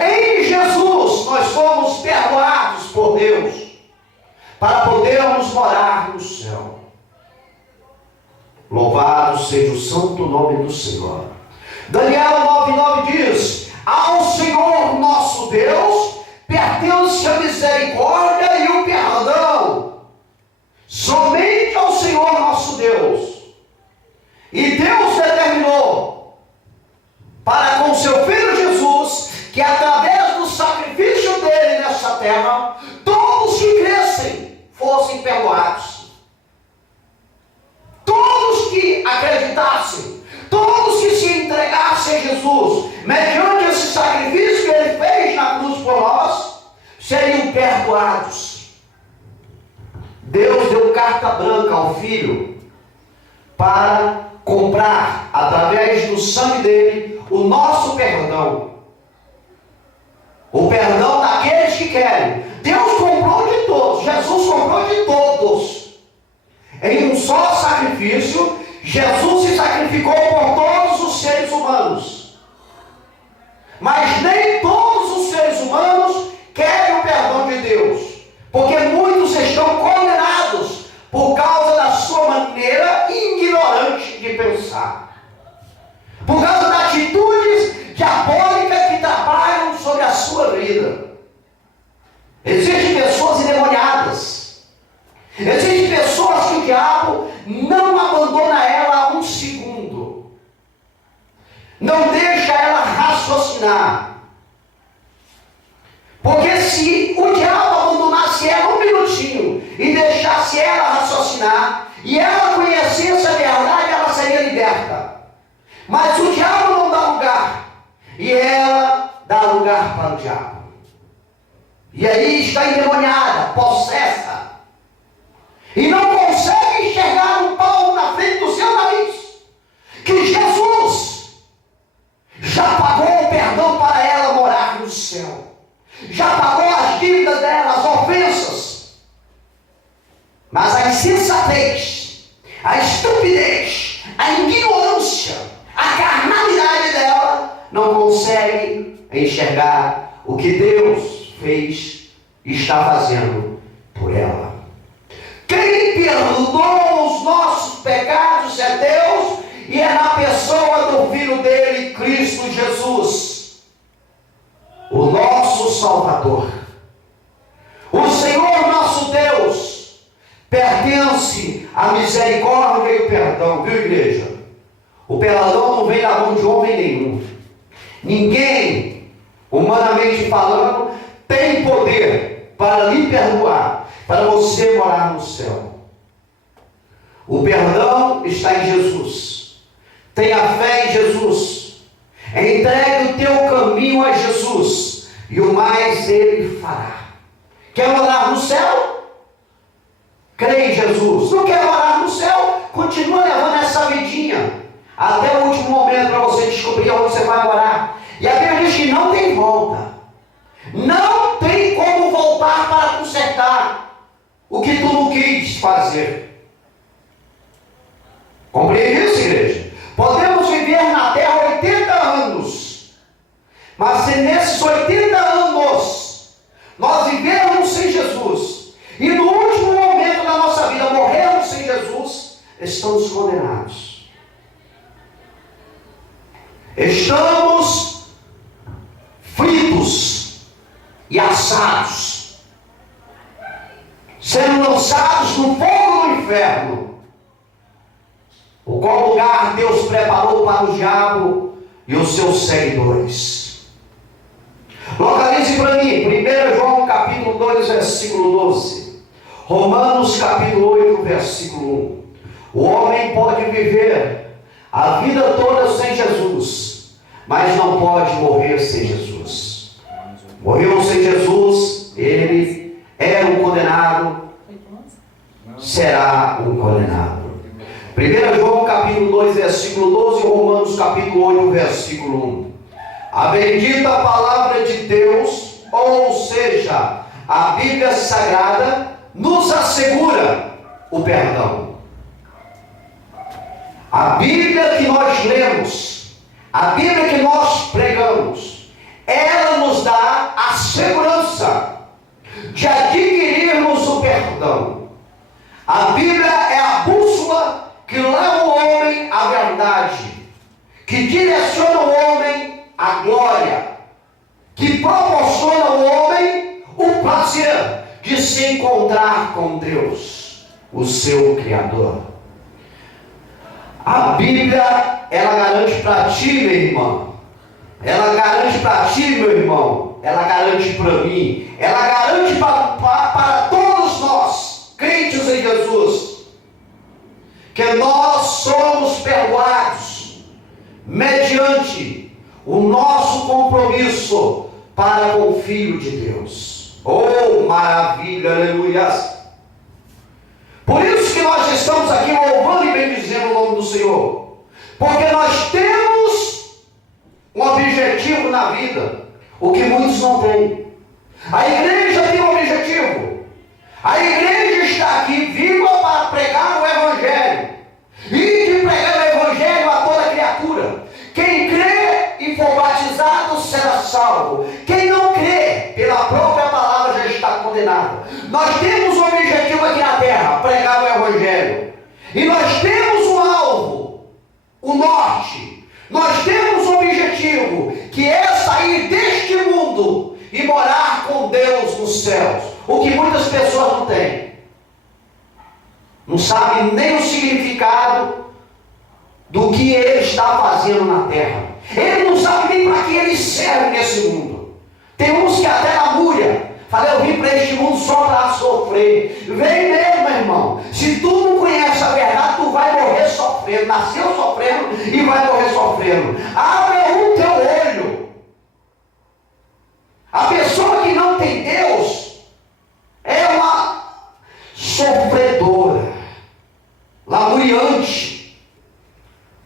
Em Jesus, nós fomos perdoados por Deus, para podermos morar no céu. Louvado seja o santo nome do Senhor. Daniel 9:9 diz: ao Senhor nosso Deus pertence a misericórdia e o perdão. Somente ao Senhor nosso Deus. E Deus determinou para com seu Filho Jesus que através do sacrifício dele nessa terra, todos que crescem fossem perdoados. Todos que acreditassem, todos que se entregassem a Jesus, mediante esse sacrifício que ele fez na cruz por nós, seriam perdoados. Deus deu carta branca ao Filho para comprar, através do sangue dele, o nosso perdão. O perdão daqueles que querem. Deus comprou de todos, Jesus comprou de todos. Em um só sacrifício, Jesus se sacrificou por todos os seres humanos. Mas nem todos os seres humanos querem o perdão de Deus, porque muitos estão condenados por causa da sua maneira ignorante de pensar, por causa das atitudes diabólicas que trabalham sobre a sua vida. Existem pessoas endemoniadas. Existem pessoas que o diabo não abandona ela um segundo, não deixa ela raciocinar. Porque se o diabo abandonasse ela um minutinho e deixasse ela raciocinar, e ela conhecesse a verdade, ela seria liberta. Mas o diabo não dá lugar, e ela dá lugar para o diabo. E aí está endemoniada, possessa. já pagou as dívidas dela, as ofensas. Mas a insensatez, a estupidez, a ignorância, a carnalidade dela não consegue enxergar o que Deus fez e está fazendo por ela. Quem perdoa os nossos pecados é Deus, e é na pessoa do Filho dele, Cristo Jesus, o nosso Salvador. O Senhor nosso Deus pertence à misericórdia e o perdão, viu, igreja? O perdão não vem da mão de homem nenhum. Ninguém, humanamente falando, tem poder para lhe perdoar, para você morar no céu. O perdão está em Jesus. Tenha fé em Jesus. Entregue o teu caminho a Jesus, e o mais Ele fará. Quer morar no céu? Crê em Jesus. Não quer morar no céu? Continua levando essa vidinha até o último momento para você descobrir onde você vai morar. E a Bíblia diz que não tem volta. Não tem como voltar para consertar o que tu não quis fazer. Compreende isso, igreja? Podemos viver na terra 80 anos, mas se nesses 80 anos nós vivermos sem Jesus, e no último momento da nossa vida morrermos sem Jesus, estamos condenados. Estamos fritos e assados, sendo lançados no fogo do inferno, o qual lugar Deus preparou para o diabo e os seus seguidores. Localize para mim, 1 João capítulo 2, versículo 12. Romanos capítulo 8, versículo 1. O homem pode viver a vida toda sem Jesus, mas não pode morrer sem Jesus. Morreu sem Jesus, ele é um condenado, será um condenado. 1 João capítulo 2, versículo 12, Romanos capítulo 8, versículo 1. A bendita palavra de Deus, ou seja, a Bíblia Sagrada, nos assegura o perdão. A Bíblia que nós lemos, a Bíblia que nós pregamos, ela nos dá a segurança de adquirirmos o perdão. A Bíblia é a bússola que leva o homem à verdade, que direciona o homem à glória, que proporciona ao homem o prazer de se encontrar com Deus, o seu Criador. A Bíblia, ela garante para ti, minha irmã, ela garante para ti, meu irmão, ela garante para mim, ela garante para todos nós, crentes em Jesus, que nós somos perdoados mediante o nosso compromisso para com o Filho de Deus. Oh, maravilha, aleluia! Por isso que nós estamos aqui louvando e bendizendo o nome do Senhor, porque nós temos um objetivo na vida, o que muitos não têm. A igreja tem um objetivo. A igreja está aqui viva para pregar o Evangelho, e de pregar o Evangelho a toda criatura. Quem crê e for batizado será salvo. Quem não crê, pela própria palavra já está condenado. Nós temos um objetivo aqui na terra, pregar o Evangelho, e nós temos um alvo, o norte. Nós temos um objetivo, que é sair deste mundo e morar com Deus nos céus, o que muitas pessoas não têm. Não sabem nem o significado do que Ele está fazendo na terra. Ele não sabe nem para que Ele serve nesse mundo. Tem uns que até lamúria, fala, eu vim para este mundo só para sofrer. Vem mesmo, meu irmão. Se tu não conhece a verdade, tu vai morrer sofrendo. Nasceu sofrendo e vai morrer sofrendo. Abre o teu olho. A pessoa que não tem Deus é uma sofredora, lamuriante,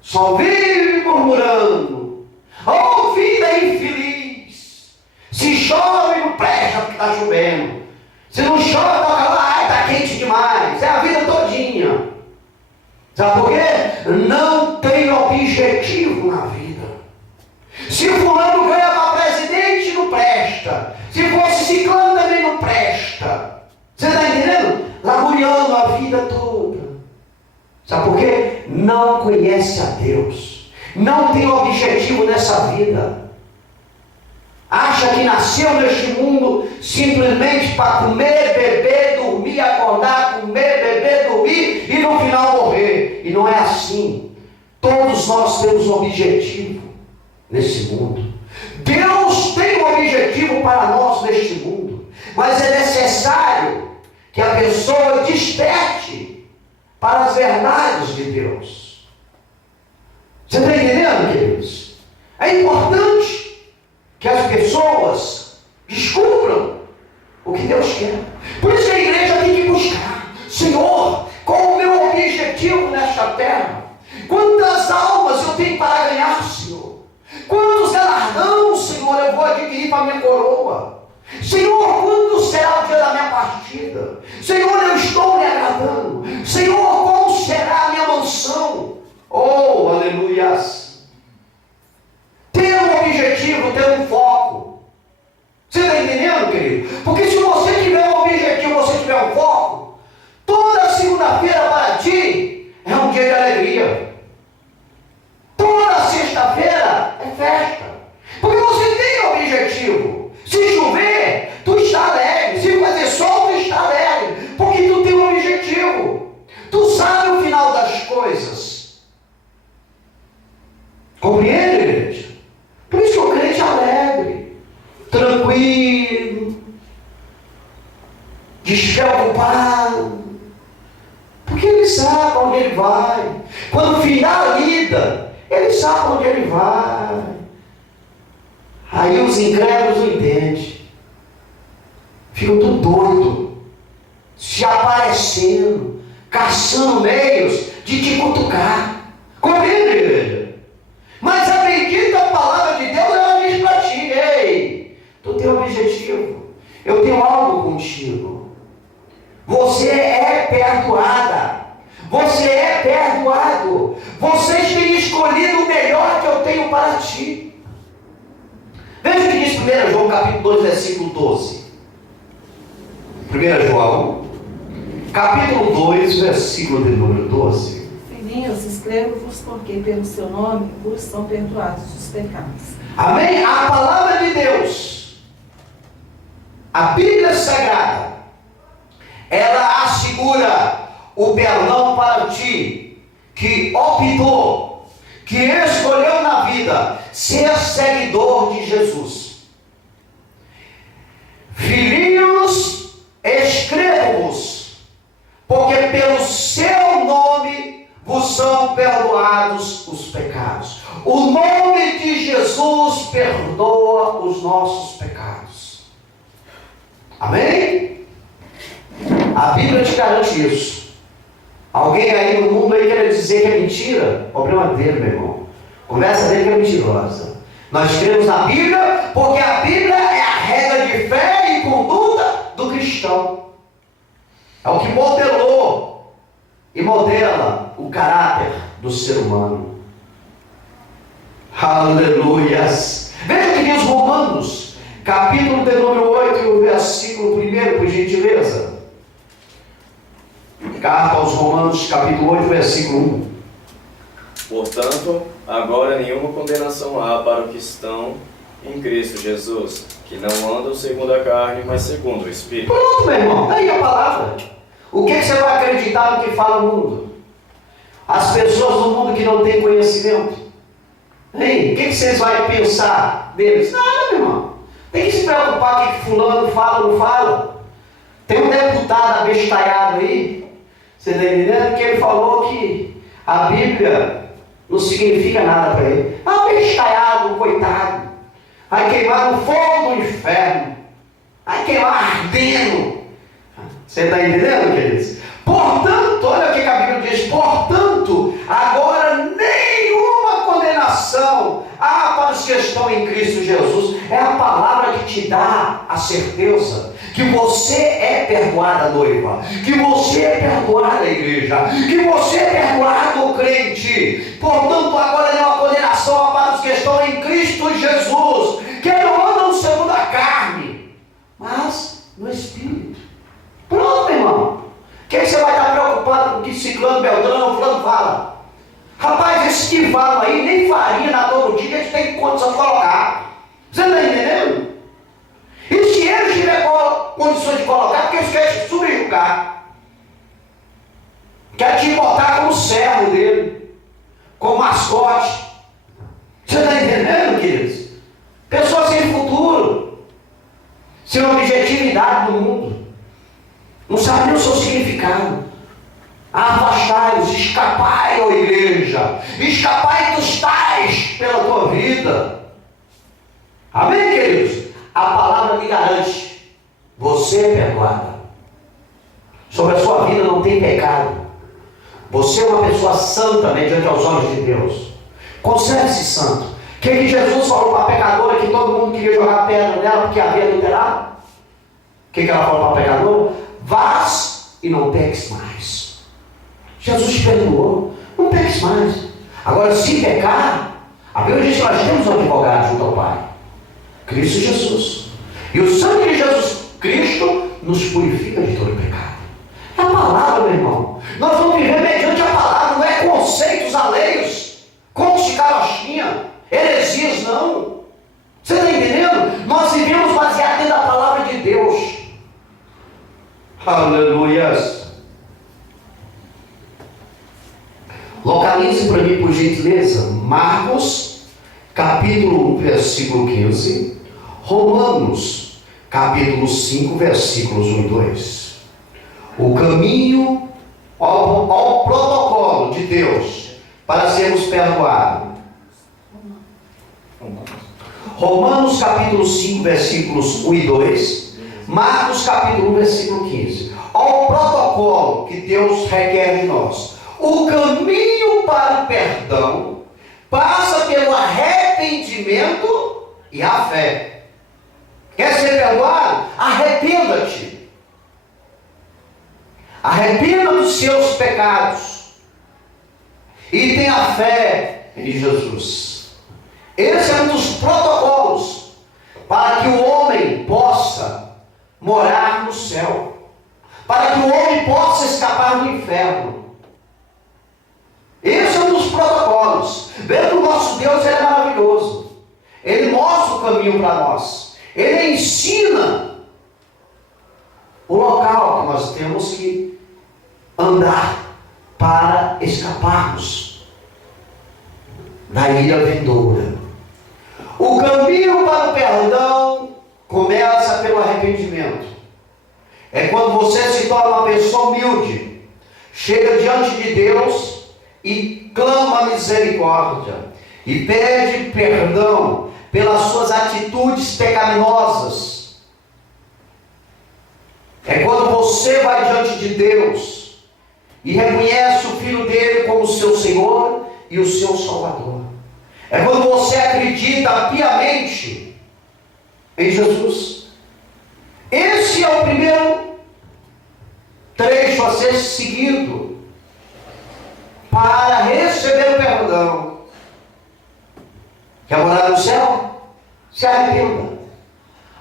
só vive murmurando. Oh, vida infeliz! Se chove no está chovendo. Se não chove, toca lá, ai, está quente demais. É a vida todinha. Sabe por quê? Não tem objetivo na vida. Se fulano ganha para presidente, não presta. Se fosse ciclano, também não presta. Você está entendendo? Lamuriando a vida toda. Sabe por quê? Não conhece a Deus. Não tem objetivo nessa vida. Acha que nasceu neste mundo simplesmente para comer, beber, dormir, acordar, comer, beber, dormir e no final morrer. E não é assim. Todos nós temos um objetivo nesse mundo. Deus tem um objetivo para nós neste mundo. Mas é necessário que a pessoa desperte para as verdades de Deus. Você está entendendo, queridos? É importante que as pessoas descubram o que Deus quer. Por isso que a igreja tem que buscar: Senhor, qual o meu objetivo nesta terra? Quantas almas eu tenho para ganhar, Senhor? Quantos galardões, Senhor, eu vou adquirir para a minha coroa? Senhor, quando será o dia da minha partida? Senhor, eu estou me agradando. Senhor, qual será a minha mansão? Oh, aleluias! Ter um objetivo, ter um foco. Você está entendendo, querido? Porque se você tiver um objetivo, você tiver um foco, toda segunda-feira para ti é um dia de alegria. Toda sexta-feira é festa. Porque você tem um objetivo. Se chover, tu está alegre. Se fazer sol, tu está alegre. Porque tu tem um objetivo. Tu sabe o final das coisas. Compreende, igreja? Por isso que o crente é alegre, tranquilo, despreocupado. Porque ele sabe para onde ele vai. Quando finaliza, ele sabe para onde ele vai. Aí os incrédulos não entendem. Ficam tudo doido, se aparecendo, caçando meios de te cutucar. Compreende, igreja? Mas a bendita palavra de Deus, ela diz para ti: ei, tu tem um objetivo, eu tenho algo contigo. Você é perdoada, você é perdoado. Vocês têm escolhido o melhor que eu tenho para ti. Veja o que diz 1 João capítulo 2, versículo 12. 1 João capítulo 2, versículo de número 12. Filhinhos, escrevo-vos porque pelo seu nome vos são perdoados os pecados. Amém? A palavra de Deus, a Bíblia Sagrada, ela assegura o perdão para ti, que optou, que escolheu na vida ser seguidor de Jesus. Filhinhos, escrevo-vos, porque pelo seu nome vos são perdoados os pecados. O nome de Jesus perdoa os nossos pecados. Amém? A Bíblia te garante isso. Alguém aí no mundo aí quer dizer que é mentira? Problema dele, meu irmão. Conversa dele que é mentirosa. Nós cremos na Bíblia porque a Bíblia é a regra de fé e conduta do cristão. É o que modelou e modela o caráter do ser humano. Aleluias! Veja o que diz Romanos, capítulo de número 8, e o versículo 1, por gentileza. Carta aos Romanos, capítulo 8, versículo 1. Portanto, agora nenhuma condenação há para os que estão em Cristo Jesus, que não andam segundo a carne, mas segundo o Espírito. Pronto, meu irmão, daí a palavra. O que você vai acreditar no que fala o mundo? As pessoas do mundo que não têm conhecimento. Hein? O que vocês vão pensar deles? Nada, meu irmão. Tem que se preocupar com o que fulano fala ou não fala. Tem um deputado abestalhado aí, você está entendendo? Que ele falou que a Bíblia não significa nada para ele. Abestalhado, coitado. Vai queimar no fogo do inferno. Vai queimar ardendo. Você está entendendo, queridos? Portanto, olha o que a Bíblia diz. Portanto, agora nenhuma condenação há para os que estão em Cristo Jesus. é a palavra que te dá a certeza que você é perdoada, noiva, que você é perdoada, igreja, que você é perdoado, crente. Portanto, agora não há condenação para os que estão em Cristo Jesus, que não andam segundo a carne, mas no Espírito. Pronto, meu irmão. O que você vai estar preocupado com o que ciclano, beltrano, fulano fala? Rapaz, esses que falam aí, nem farinha na dor do dia, eles têm condição de colocar. Você está entendendo? E se eles tiverem condições de colocar, porque eles querem te subjugar. Quer te botar como servo dele, como mascote. Você está entendendo, queridos? Pessoas sem futuro, sem objetividade no mundo, não sabem nem o seu significado. Afastai-os, escapai, ó igreja, escapai dos tais pela tua vida. Amém, queridos? A palavra me garante, você é perdoada. Sobre a sua vida não tem pecado. Você é uma pessoa santa mediante aos olhos de Deus. Conserve-se santo. O que Jesus falou para a pecadora que todo mundo queria jogar pedra nela porque havia adulterado? O que ela falou para a pecadora? Vás e não peques mais. Jesus te perdoou, não peques mais. Agora, se pecar, a Bíblia diz que nós temos um advogado junto ao Pai, Cristo Jesus. E o sangue de Jesus Cristo nos purifica de todo pecado. É a palavra, meu irmão. Nós vamos viver mediante a palavra, não é conceitos alheios, contos de carochinha, heresias, não. Você está entendendo? Nós vivemos baseado dentro da palavra de Deus. Aleluias. Localize para mim, por gentileza, Marcos, capítulo 1, versículo 15, Romanos, capítulo 5, versículos 1 e 2. O caminho ao protocolo de Deus para sermos perdoados. Romanos, capítulo 5, versículos 1 e 2. Marcos, capítulo 1, versículo 15. Ao protocolo que Deus requer de nós. O caminho para o perdão passa pelo arrependimento e a fé. Quer ser perdoado? Arrependa-te. Arrependa dos seus pecados. E tenha fé em Jesus. Esse é um dos protocolos para que o homem possa morar no céu. Para que o homem possa escapar do inferno. Esse é um dos protocolos. Veja que o nosso Deus ele é maravilhoso. Ele mostra o caminho para nós. Ele ensina o local que nós temos que andar para escaparmos da ira vindoura. O caminho para o perdão começa pelo arrependimento. É quando você se torna uma pessoa humilde, chega diante de Deus e clama misericórdia e pede perdão pelas suas atitudes pecaminosas. É quando você vai diante de Deus e reconhece o Filho dele como seu Senhor e o seu Salvador. É quando você acredita piamente em Jesus. Esse é o primeiro trecho a ser seguido para receber o perdão. Quer morar no céu? Se arrependa.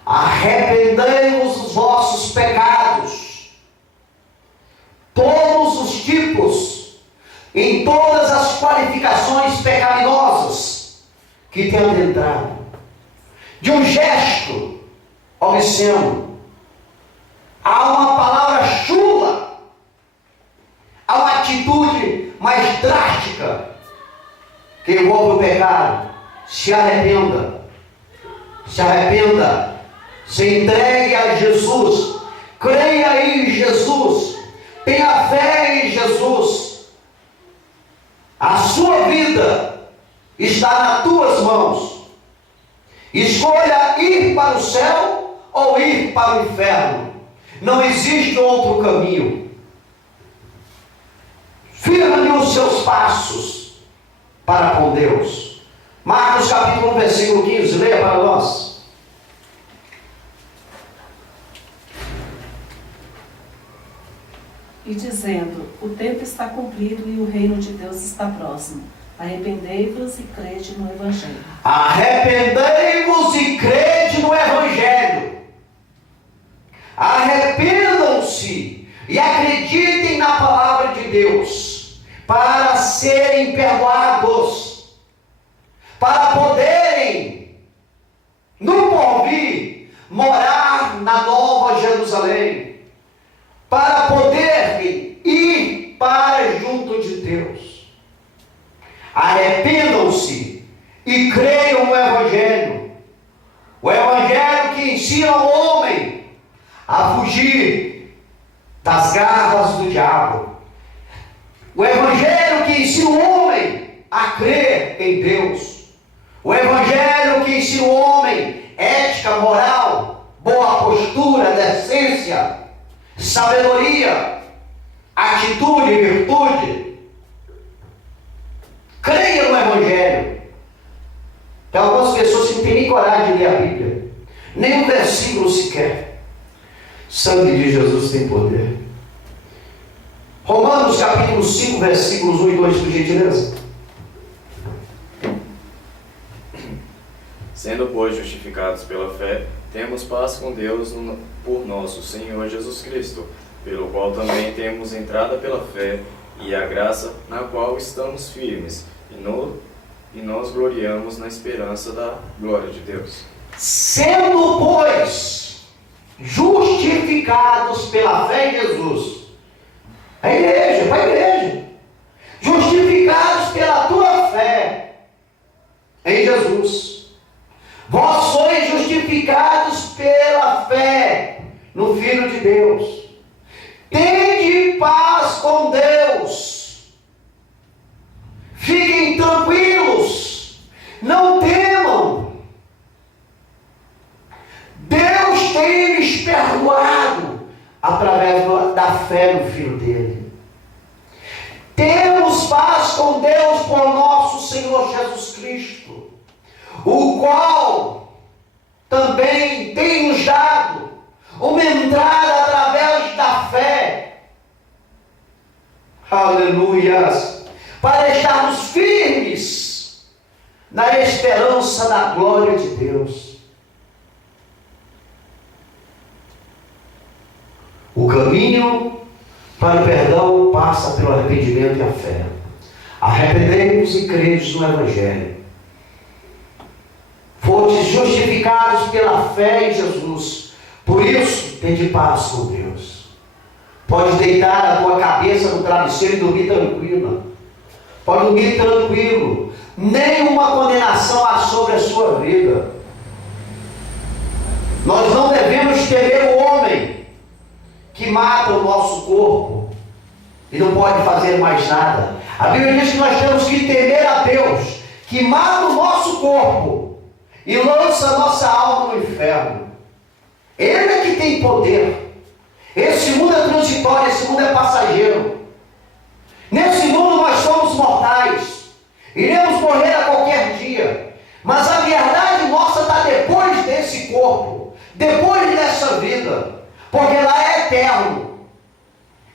Arrependei-vos dos vossos pecados, todos os tipos, em todas as qualificações pecaminosas que tem adentrado, de um gesto obsceno, há uma palavra chula, há uma atitude mais drástica que envolve o pecado. Se arrependa, se arrependa, se entregue a Jesus, creia em Jesus, tenha fé em Jesus. A sua vida está nas tuas mãos. Escolha ir para o céu ou ir para o inferno. Não existe outro caminho. Firme os seus passos para com Deus. Marcos capítulo 1, versículo 15, leia para nós. e dizendo: o tempo está cumprido e o reino de Deus está próximo. Arrependei-vos e crede no Evangelho. Arrependei-vos e crede no Evangelho. Arrependam-se e acreditem na palavra de Deus para serem perdoados, para poderem, no porvir, morar na Nova Jerusalém, para poderem ir para junto de Deus. Arrependam-se e creiam no Evangelho. O Evangelho que ensina o homem a fugir das garras do diabo. O Evangelho que ensina o homem a crer em Deus. O Evangelho que ensina o homem ética, moral, boa postura, decência, sabedoria, atitude, virtude. Creia no Evangelho. Tem algumas pessoas que não têm nem coragem de ler a Bíblia, nem um versículo sequer. Sangue de Jesus tem poder. Romanos capítulo 5, versículos 1 e 2, por gentileza. Sendo, pois, justificados pela fé, temos paz com Deus por nosso Senhor Jesus Cristo, pelo qual também temos entrada pela fé e a graça na qual estamos firmes, e nós gloriamos na esperança da glória de Deus. Sendo, pois, justificados pela fé em Jesus, a igreja, para a igreja, justificados pela tua fé em Jesus, vós sois justificados pela fé no Filho de Deus, tende paz com Deus, fiquem tranquilos, não temam. Deus tem lhes perdoado através da fé no Filho dele. Temos paz com Deus por nosso Senhor Jesus Cristo, o qual também tem nos dado uma entrada através da fé. Aleluias! Para estarmos firmes na esperança da glória de Deus. O caminho para o perdão passa pelo arrependimento e a fé. Arrependei-vos e credes no Evangelho. Fostes justificados pela fé em Jesus. Por isso, tende paz com Deus. Pode deitar a tua cabeça no travesseiro e dormir tranquila. Pode dormir tranquilo. Nenhuma condenação há sobre a sua vida. Nós não devemos temer o homem que mata o nosso corpo e não pode fazer mais nada. A Bíblia diz que nós temos que temer a Deus, que mata o nosso corpo e lança a nossa alma no inferno. Ele é que tem poder. Esse mundo é transitório, esse mundo é passageiro. Nesse mundo nós somos mortais, iremos morrer a qualquer dia, mas a verdade nossa está depois desse corpo, depois dessa vida. Porque lá é eterno.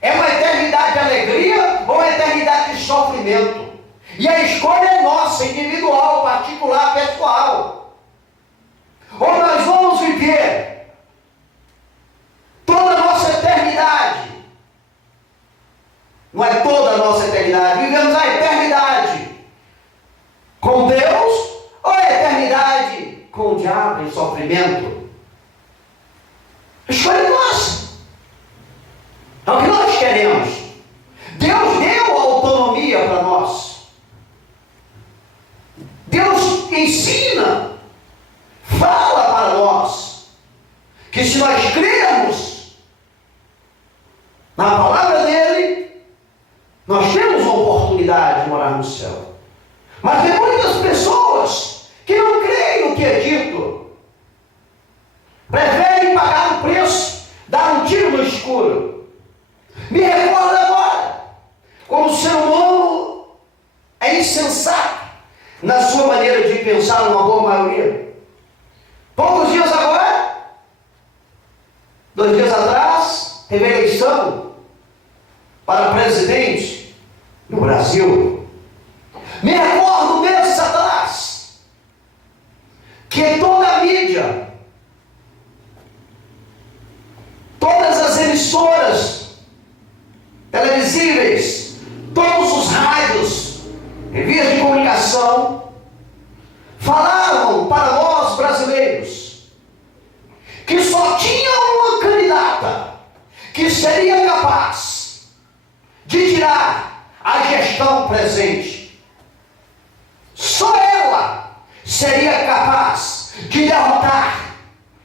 É uma eternidade de alegria ou uma eternidade de sofrimento. E a escolha é nossa, individual, particular, pessoal. Ou nós vamos viver toda a nossa eternidade. Não é toda a nossa eternidade. Vivemos a eternidade com Deus ou a eternidade com o diabo em sofrimento. A escolha é nossa. É o que nós queremos. Deus deu autonomia para nós. Deus ensina, fala para nós, que se nós crermos na palavra dele, nós temos uma oportunidade de morar no céu. Mas tem muitas pessoas que não creem no que é dito, preferem pagar o preço, dar um tiro no escuro. Me recordo agora, como o ser humano é insensato na sua maneira de pensar, uma boa maioria. Poucos dias agora, 2 dias atrás, teve eleição para presidente no Brasil. Me recordo meses atrás que toda a mídia, todas as emissoras televisíveis, todos os rádios, em vias de comunicação, falavam para nós brasileiros que só tinha uma candidata que seria capaz de tirar a gestão presente. Só ela seria capaz de derrotar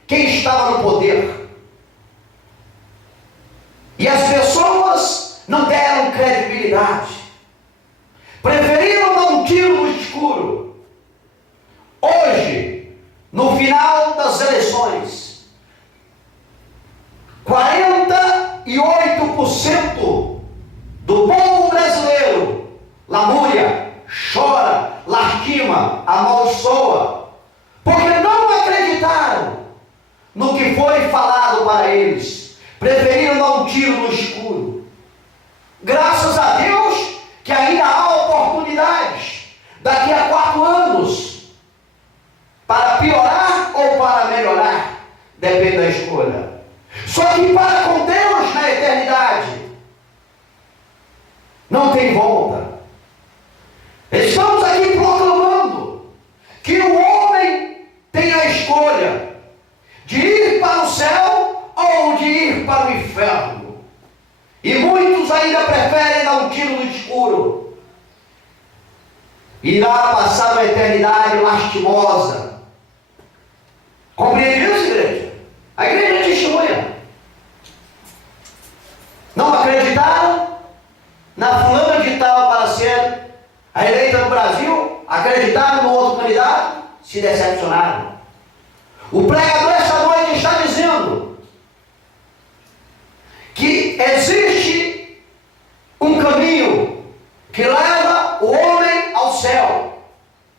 quem estava no poder. E as pessoas não deram credibilidade, preferiram dar um tiro no escuro. Hoje, no final das eleições, 48% do povo brasileiro lamúria, chora, lastima, amaldiçoa, porque não acreditaram no que foi falado para eles. Preferiram dar um tiro no escuro. Graças a Deus que ainda há oportunidades daqui a 4 anos para piorar ou para melhorar, depende da escolha. Só que para com Deus na eternidade não tem volta. Estamos aqui proclamando que o homem tem a escolha de ir para o céu ou de ir para o inferno. E muitos ainda preferem dar um tiro no escuro. Irá passar uma eternidade lastimosa. Compreende isso, igreja? A igreja é testemunha. Não acreditaram na fulana de tal para ser a eleita no Brasil, acreditaram no outro candidato, se decepcionaram. O pregador esta noite está dizendo que existe um caminho que leva o homem ao céu,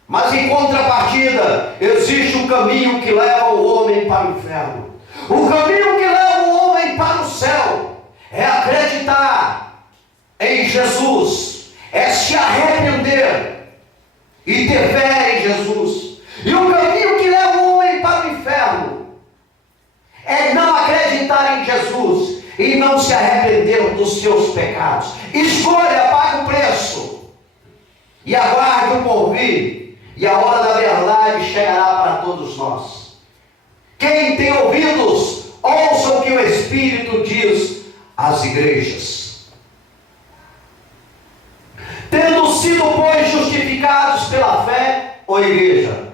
mas em contrapartida existe um caminho que leva o homem para o inferno. O caminho que leva o homem para o céu é acreditar em Jesus, é se arrepender e ter fé em Jesus. E o caminho que leva o homem para o inferno é não acreditar em Jesus e não se arrepender dos seus pecados. Escolha, pague o preço e aguarde o porvir, e a hora da verdade chegará para todos nós. Quem tem ouvidos, ouça o que o Espírito diz às igrejas. Tendo sido, pois, justificados pela fé, ó igreja,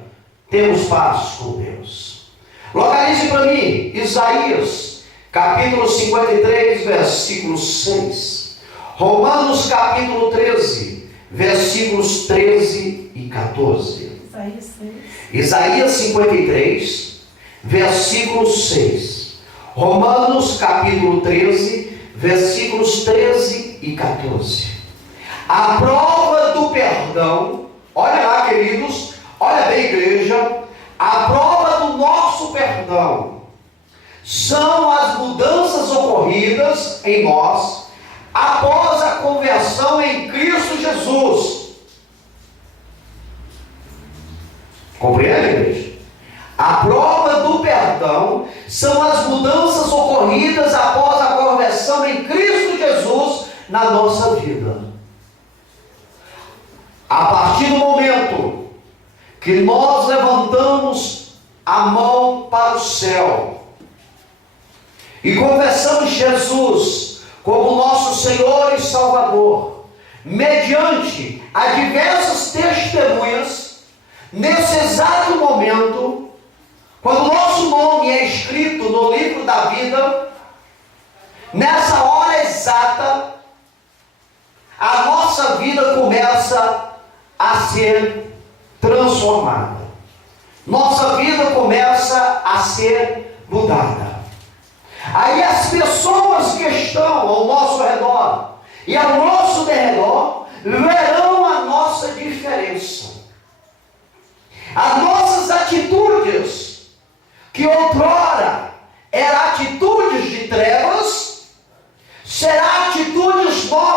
temos paz com Deus. Localize para mim Isaías capítulo 53, versículo 6. Romanos capítulo 13, versículos 13 e 14. Isaías 53, versículo 6. Romanos capítulo 13, versículos 13 e 14. A prova do perdão, olha lá, queridos, olha bem, igreja, a prova do nosso perdão são as mudanças ocorridas em nós após a conversão em Cristo Jesus. Compreende, igreja? A prova do perdão são as mudanças ocorridas após a conversão em Cristo Jesus na nossa vida. A partir do momento que nós levantamos a mão para o céu e confessamos Jesus como nosso Senhor e Salvador, mediante a diversas testemunhas, nesse exato momento, quando o nosso nome é escrito no livro da vida, nessa hora exata, a nossa vida começa a ser transformada. Nossa vida começa a ser mudada. Aí as pessoas que estão ao nosso redor e ao nosso derredor verão a nossa diferença. As nossas atitudes, que outrora eram atitudes de trevas, serão atitudes novas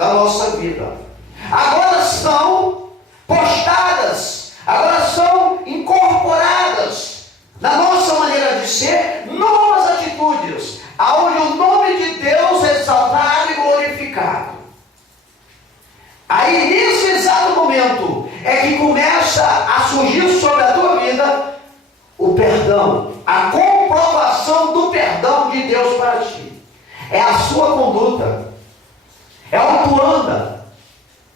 da nossa vida. Agora são postadas, agora são incorporadas na nossa maneira de ser, novas atitudes, aonde o nome de Deus é exaltado e glorificado. Aí nesse exato momento é que começa a surgir sobre a tua vida o perdão, a comprovação do perdão de Deus para ti. É a sua conduta, é o que tu anda,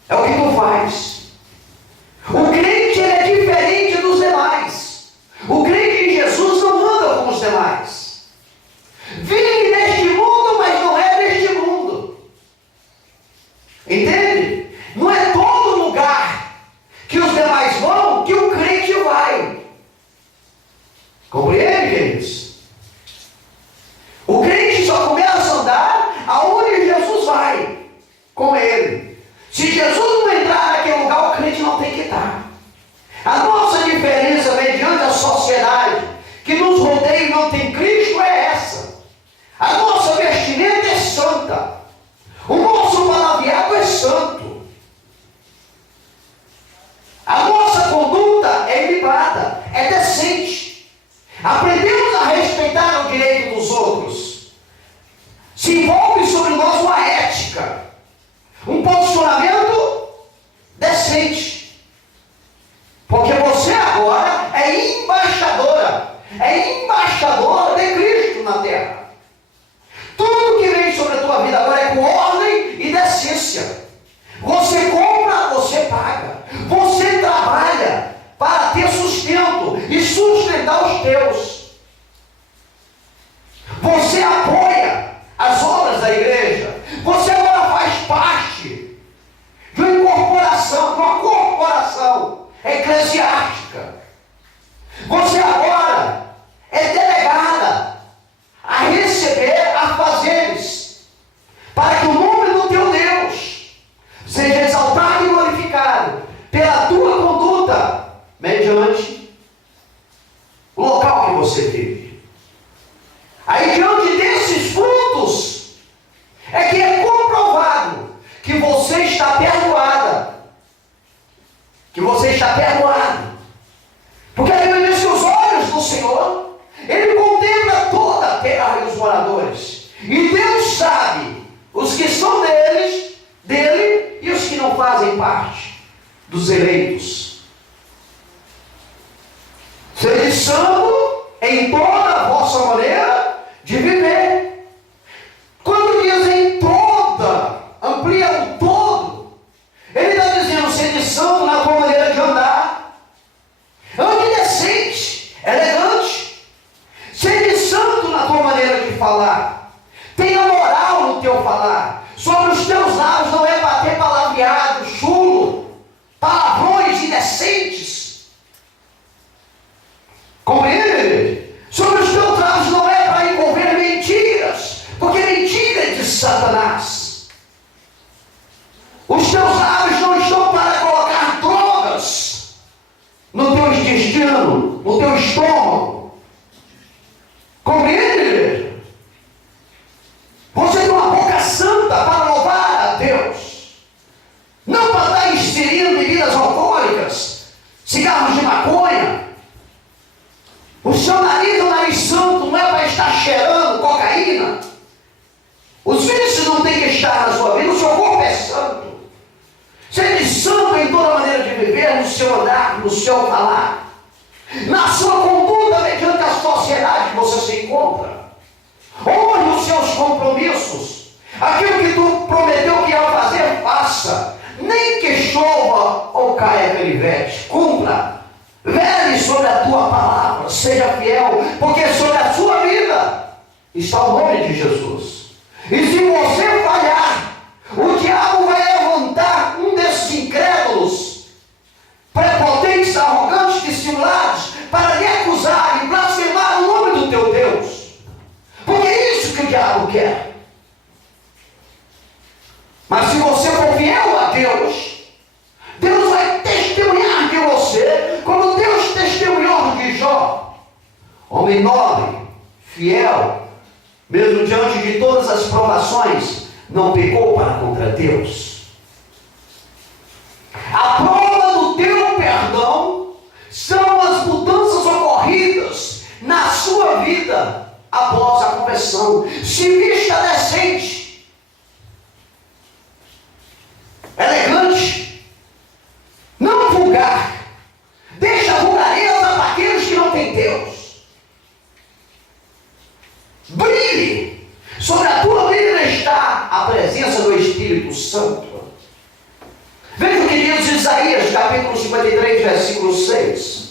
é o que tu faz. O crente ele é diferente dos demais. O crente em Jesus não anda como os demais. Vive neste mundo, mas não é deste mundo. Entende? Não é todo lugar que os demais vão que o crente vai. Compreende, queridos? O crente só começa a andar aonde Jesus vai com ele. Se Jesus não entrar naquele lugar, o crente não tem que estar. A nossa diferença mediante a sociedade que nos rodeia e não tem Cristo é essa. A nossa vestimenta é santa. O nosso palavreado é santo. A nossa conduta é ilibada, é decente. Aprendemos a respeitar o direito dos outros. Se envolve sobre nós uma ética, um posicionamento decente. Porque você agora é embaixadora de Cristo na terra. Tudo que vem sobre a tua vida agora é com ordem e decência. Você compra, você paga. Você trabalha para ter sustento e sustentar os teus. Você apoia as obras da igreja. Você agora faz parte de uma corporação eclesiástica. Você agora é delegada a receber afazeres para que o nome do teu Deus seja exaltado e glorificado pela tua conduta mediante o local que você vive. Aí diante desses frutos é que é comprovado que você está perdoada. Que você está perdoado. Porque a Bíblia diz que os olhos do Senhor, Ele contempla toda a terra e os moradores. E Deus sabe os que são dele e os que não fazem parte dos eleitos. Sede santo em toda a vossa maneira de viver. Quando diz em toda, amplia o todo. Ele está dizendo, sede santo na tua maneira de andar. Ande decente, elegante. Sede santo na tua maneira de falar. Tenha moral no teu falar. Sobre os teus lábios não é bater palavreado, chulo, palavrões indecentes. Compreende? Sobre os teus lábios não é para envolver mentiras, porque mentira é de Satanás. Os teus lábios não estão para colocar drogas no teu intestino, no teu estômago. Compreende, igreja? Você tem uma boca santa para louvar a Deus. Não para estar ingerindo bebidas alcoólicas, cigarros de maconha. O seu nariz é um nariz santo, não é para estar cheirando cocaína. Os vícios não têm que estar na sua vida, o seu corpo é santo. Seja santo em toda maneira de viver, no seu andar, no seu falar, na sua conduta mediante a sociedade que você se encontra. Honre os seus compromissos. Aquilo que tu prometeu que ia fazer, faça. Nem que chova ou caia canivete, cumpra. Vele sobre a tua palavra, seja fiel, porque sobre a sua vida está o nome de Jesus. E se você falhar, o diabo vai levantar um desses incrédulos, prepotentes, arrogantes, dissimulados, para lhe acusar e blasfemar o nome do teu Deus. Porque é isso que o diabo quer. Mas se você for fiel a Deus, Deus vai testemunhar de você, como Deus testemunhou de Jó. Homem nobre, fiel, mesmo diante de todas as provações, não pecou para contra Deus. A prova do teu perdão são as mudanças ocorridas na sua vida após a confissão. Se vista decente, elegante, não vulgar. Deixa a vulgareza para aqueles que não têm Deus. Brilhe. Sobre a tua vida está a presença do Espírito Santo. Veja o que diz Isaías, capítulo 53, versículo 6.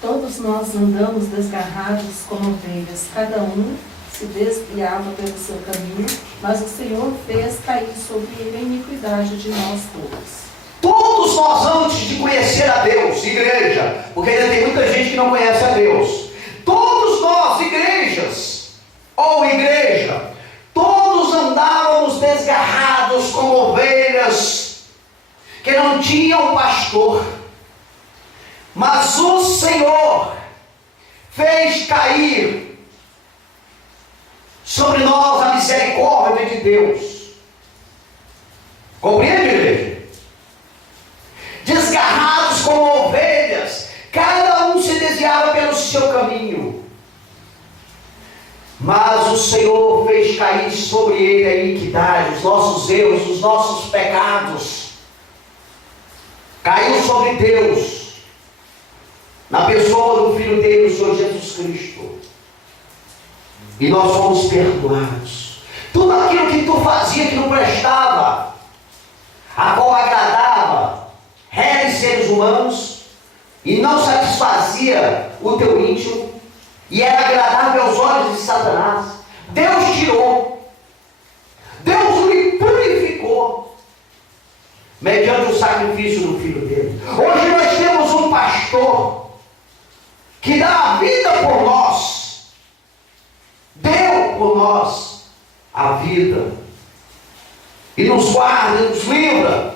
Todos nós andamos desgarrados como ovelhas, cada um se desviava pelo seu caminho, mas o Senhor fez cair sobre ele a iniquidade de nós todos. Todos nós, antes de conhecer a Deus, igreja, porque ainda tem muita gente que não conhece a Deus, todos nós, igrejas, ou igreja, todos andávamos desgarrados como ovelhas que não tinham pastor, mas o Senhor fez cair sobre nós a misericórdia de Deus. Compreende, igreja? Desgarrados como ovelhas, cada um se desviava pelo seu caminho, mas o Senhor fez cair sobre ele a iniquidade, os nossos erros, os nossos pecados, caiu sobre Deus, na pessoa do Filho dele, o Senhor Jesus Cristo, e nós fomos perdoados. Tudo aquilo que tu fazia que não prestava, a qual agradava réis seres humanos e não satisfazia o teu íntimo e era agradável aos olhos de Satanás, Deus tirou, Deus lhe purificou mediante o sacrifício do Filho dele. Hoje nós temos um pastor que dá a vida por nós, deu por nós a vida e nos guarda e nos livra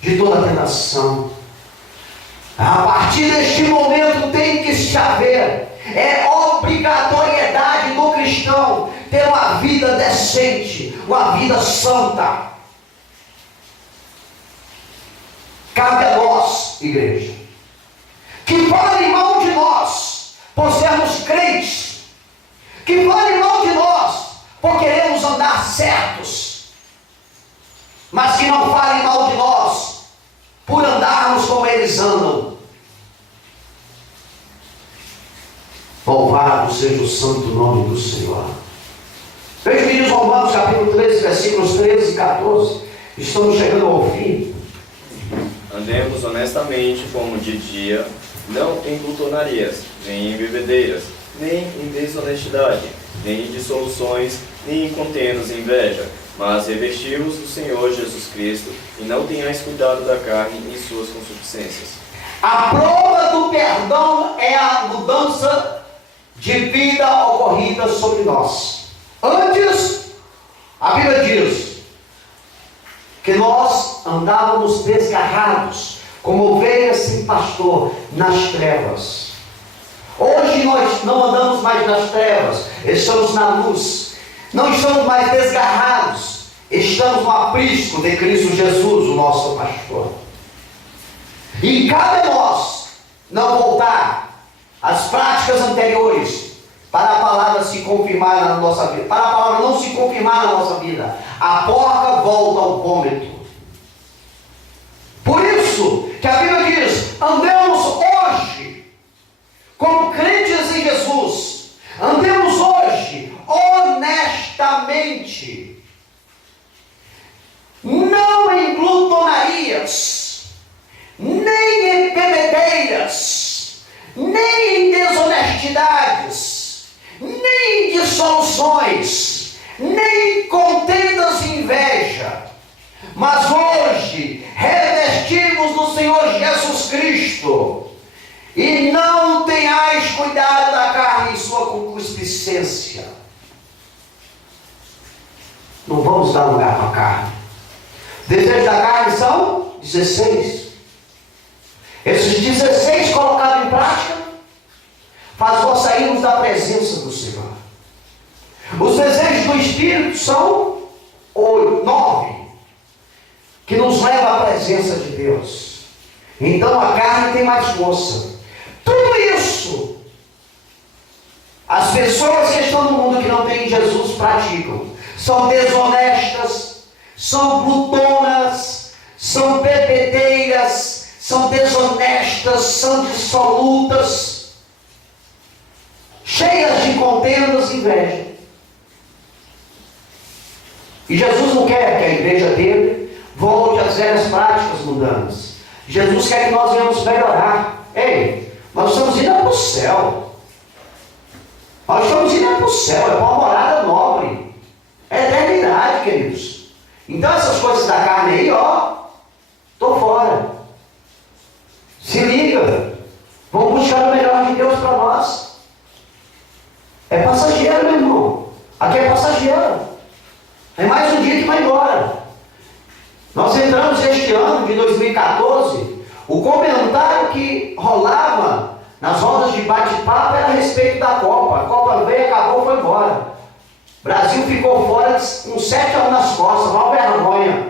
de toda tentação. A partir deste momento tem que se haver, é obrigatoriedade do cristão ter uma vida decente, uma vida santa. Cabe a nós, igreja, que fale mal de nós por sermos crentes, que fale mal de nós por queremos andar certos, mas que não fale mal de nós por andarmos como eles andam. Louvado seja o santo nome do Senhor. Veja o que diz Romanos capítulo 13, versículos 13 e 14. Estamos chegando ao fim. Andemos honestamente como de dia, não em glutonarias, nem em bebedeiras, nem em desonestidade, nem em dissoluções, nem em contendas e inveja, mas revesti-vos do Senhor Jesus Cristo, e não tenhais cuidado da carne em suas concupiscências. A prova do perdão é a mudança de vida ocorrida sobre nós. Antes, a Bíblia diz que nós andávamos desgarrados, como ovelhas sem pastor, nas trevas. Hoje nós não andamos mais nas trevas, estamos na luz. Não estamos mais desgarrados, estamos no aprisco de Cristo Jesus, o nosso pastor. E cabe a nós não voltar às práticas anteriores para a palavra se confirmar na nossa vida, para a palavra não se confirmar na nossa vida. A porca volta ao vômito. Por isso que a Bíblia diz: andemos hoje como crentes em Jesus, andemos hoje honestamente, não em glutonarias, nem em bebedeiras, nem em desonestidades, nem em dissoluções, nem em contendas e inveja, mas hoje revestimos do Senhor Jesus Cristo, e não tenhais cuidado da carne em sua concupiscência. Não vamos dar lugar para a carne. Desejos da carne são 16. Esses 16 colocados em prática faz nós sairmos da presença do Senhor. Os desejos do Espírito são 9, que nos leva à presença de Deus. Então a carne tem mais força. Tudo isso, as pessoas que estão no mundo que não têm Jesus praticam. São desonestas, são glutonas, são bebedeiras, são desonestas, são dissolutas, cheias de contendas e inveja. E Jesus não quer que a igreja dele volte às velhas práticas mundanas. Jesus quer que nós venhamos melhorar. Ei, nós estamos indo para o céu. Nós estamos indo para o céu, é para uma morada nobre. É eternidade, queridos. Então essas coisas da carne aí, estou fora. Se liga. Vamos buscar o melhor de Deus para nós. É passageiro, meu irmão. Aqui é passageiro. É mais um dia que vai embora. Nós entramos este ano de 2014. O comentário que rolava nas rodas de bate-papo era a respeito da Copa. A Copa veio, acabou, foi embora. O Brasil ficou fora com 7-1 nas costas, uma vergonha.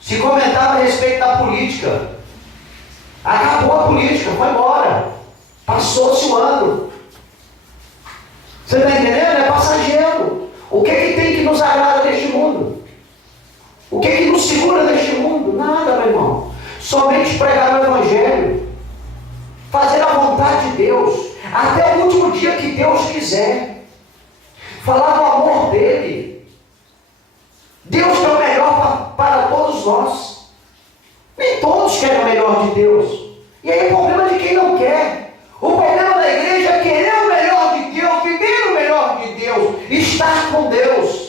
Se comentava a respeito da política. Acabou a política, foi embora. Passou-se o ano. Você está entendendo? É passageiro. O que tem que nos agrada neste mundo? O que nos segura neste mundo? Nada, meu irmão. Somente pregar o Evangelho. Fazer a vontade de Deus. Até o último dia que Deus quiser. Falar do amor dele. Deus quer o melhor para todos nós. Nem todos querem o melhor de Deus. E aí é problema de quem não quer. O problema da igreja é querer o melhor de Deus, viver o melhor de Deus, estar com Deus.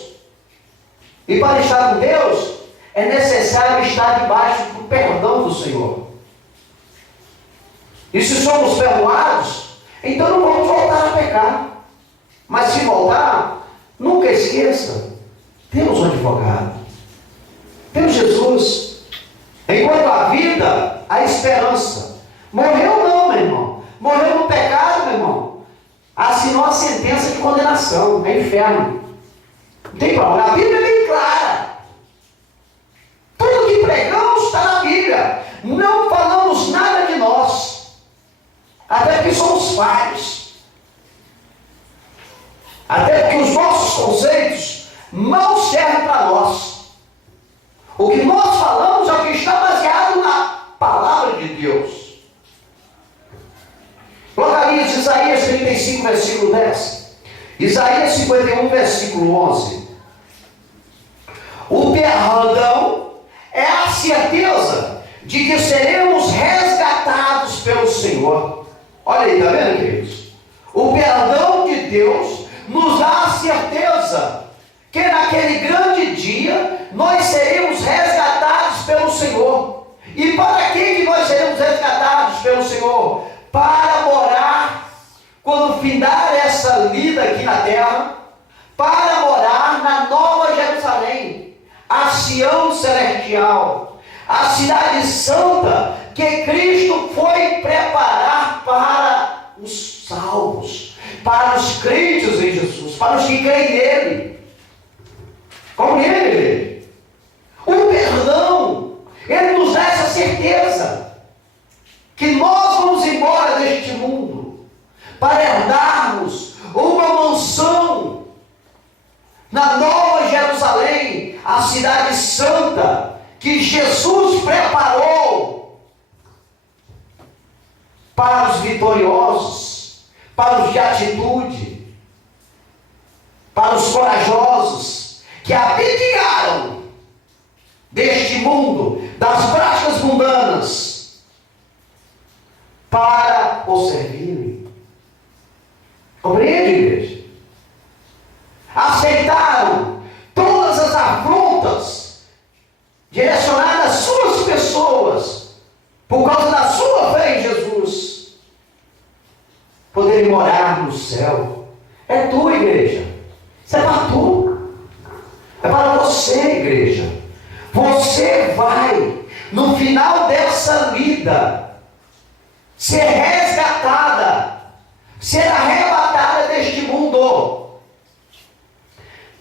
E para estar com Deus, é necessário estar debaixo do perdão do Senhor. E se somos perdoados, então não vamos voltar a pecar. Mas se voltar, nunca esqueça, temos um advogado. Temos Jesus. Enquanto há vida, há esperança. Morreu não, meu irmão. Morreu no pecado, meu irmão. Assinou a sentença de condenação. É inferno. Não tem problema. A Bíblia é bem clara. Tudo que pregamos está na Bíblia. Não falamos nada de nós. Até porque somos falhos. Até porque os nossos conceitos não servem para nós. O que nós falamos é o que está baseado na palavra de Deus. Localize Isaías 35, versículo 10. Isaías 51, versículo 11. O perdão é a certeza de que seremos resgatados pelo Senhor. Olha aí, está vendo, queridos? O perdão de Deus nos dá a certeza que naquele grande dia nós seremos resgatados pelo Senhor. E para que nós seremos resgatados pelo Senhor? Para morar, quando findar essa vida aqui na terra, para morar na Nova Jerusalém, a Sião celestial, a cidade santa que Cristo foi preparar para os salvos, para os crentes em Jesus, para os que creem nele. Compreende, igreja? O perdão, ele nos dá essa certeza que nós vamos embora deste mundo para herdarmos uma mansão na Nova Jerusalém, a cidade santa que Jesus preparou para os vitoriosos, para os de atitude, para os corajosos que abdicaram deste mundo, das práticas mundanas, para o servirem. Compreende, igreja? Aceitaram todas as afrontas direcionadas às suas pessoas, por causa da sua fé em Jesus, poderem morar no céu. É tua, igreja. Isso é para tu. É para você, igreja. Você vai, no final dessa vida, ser resgatada, ser arrebatada deste mundo.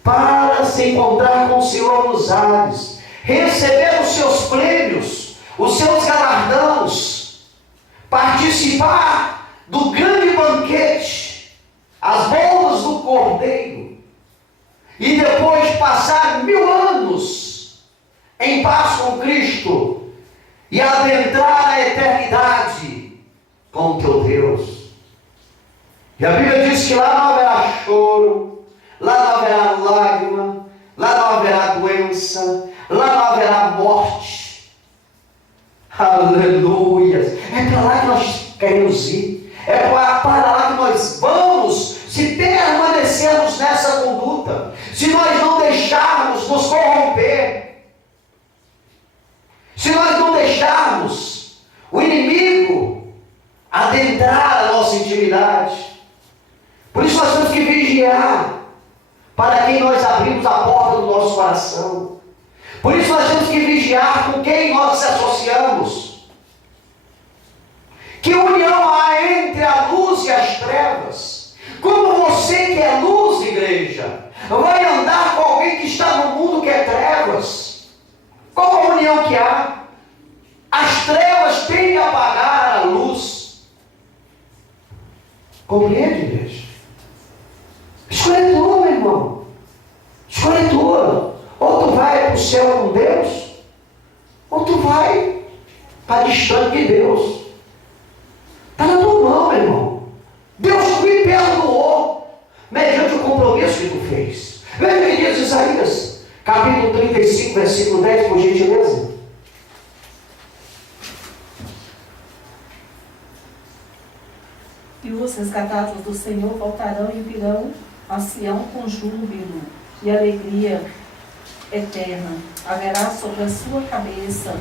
para se encontrar com o Senhor nos ares, receber os seus prêmios, os seus galardões, participar do grande banquete, as bodas do Cordeiro, e depois passar 1000 anos em paz com Cristo e adentrar a eternidade com o teu Deus. E a Bíblia diz que lá não haverá choro, lá não haverá lágrima, lá não haverá doença, lá não haverá morte. Aleluia! É para lá que nós queremos ir, é para lá que nós vamos, se permanecermos nessa conduta, se nós não deixarmos nos corromper, se nós não deixarmos o inimigo adentrar a nossa intimidade. Por isso nós temos que vigiar para quem nós abrimos a porta do nosso coração. Por isso nós temos que vigiar com quem nós nos associamos. Que união há entre a luz e as trevas? Como você que é luz, igreja, vai andar com alguém que está no mundo que é trevas? Qual a união que há? As trevas têm que apagar a luz. Compreende, igreja? Escolha é tua, meu irmão. Escolha é tua. Ou tu vai para o céu com Deus, ou tu vai para distante de Deus. Está na tua mão, meu irmão. Deus te perdoou mediante o compromisso que tu fez. Veja o que diz Isaías, capítulo 35, versículo 10, por gentileza. E os resgatados do Senhor voltarão e virão a Sião com júbilo e alegria eterna. Haverá sobre a sua cabeça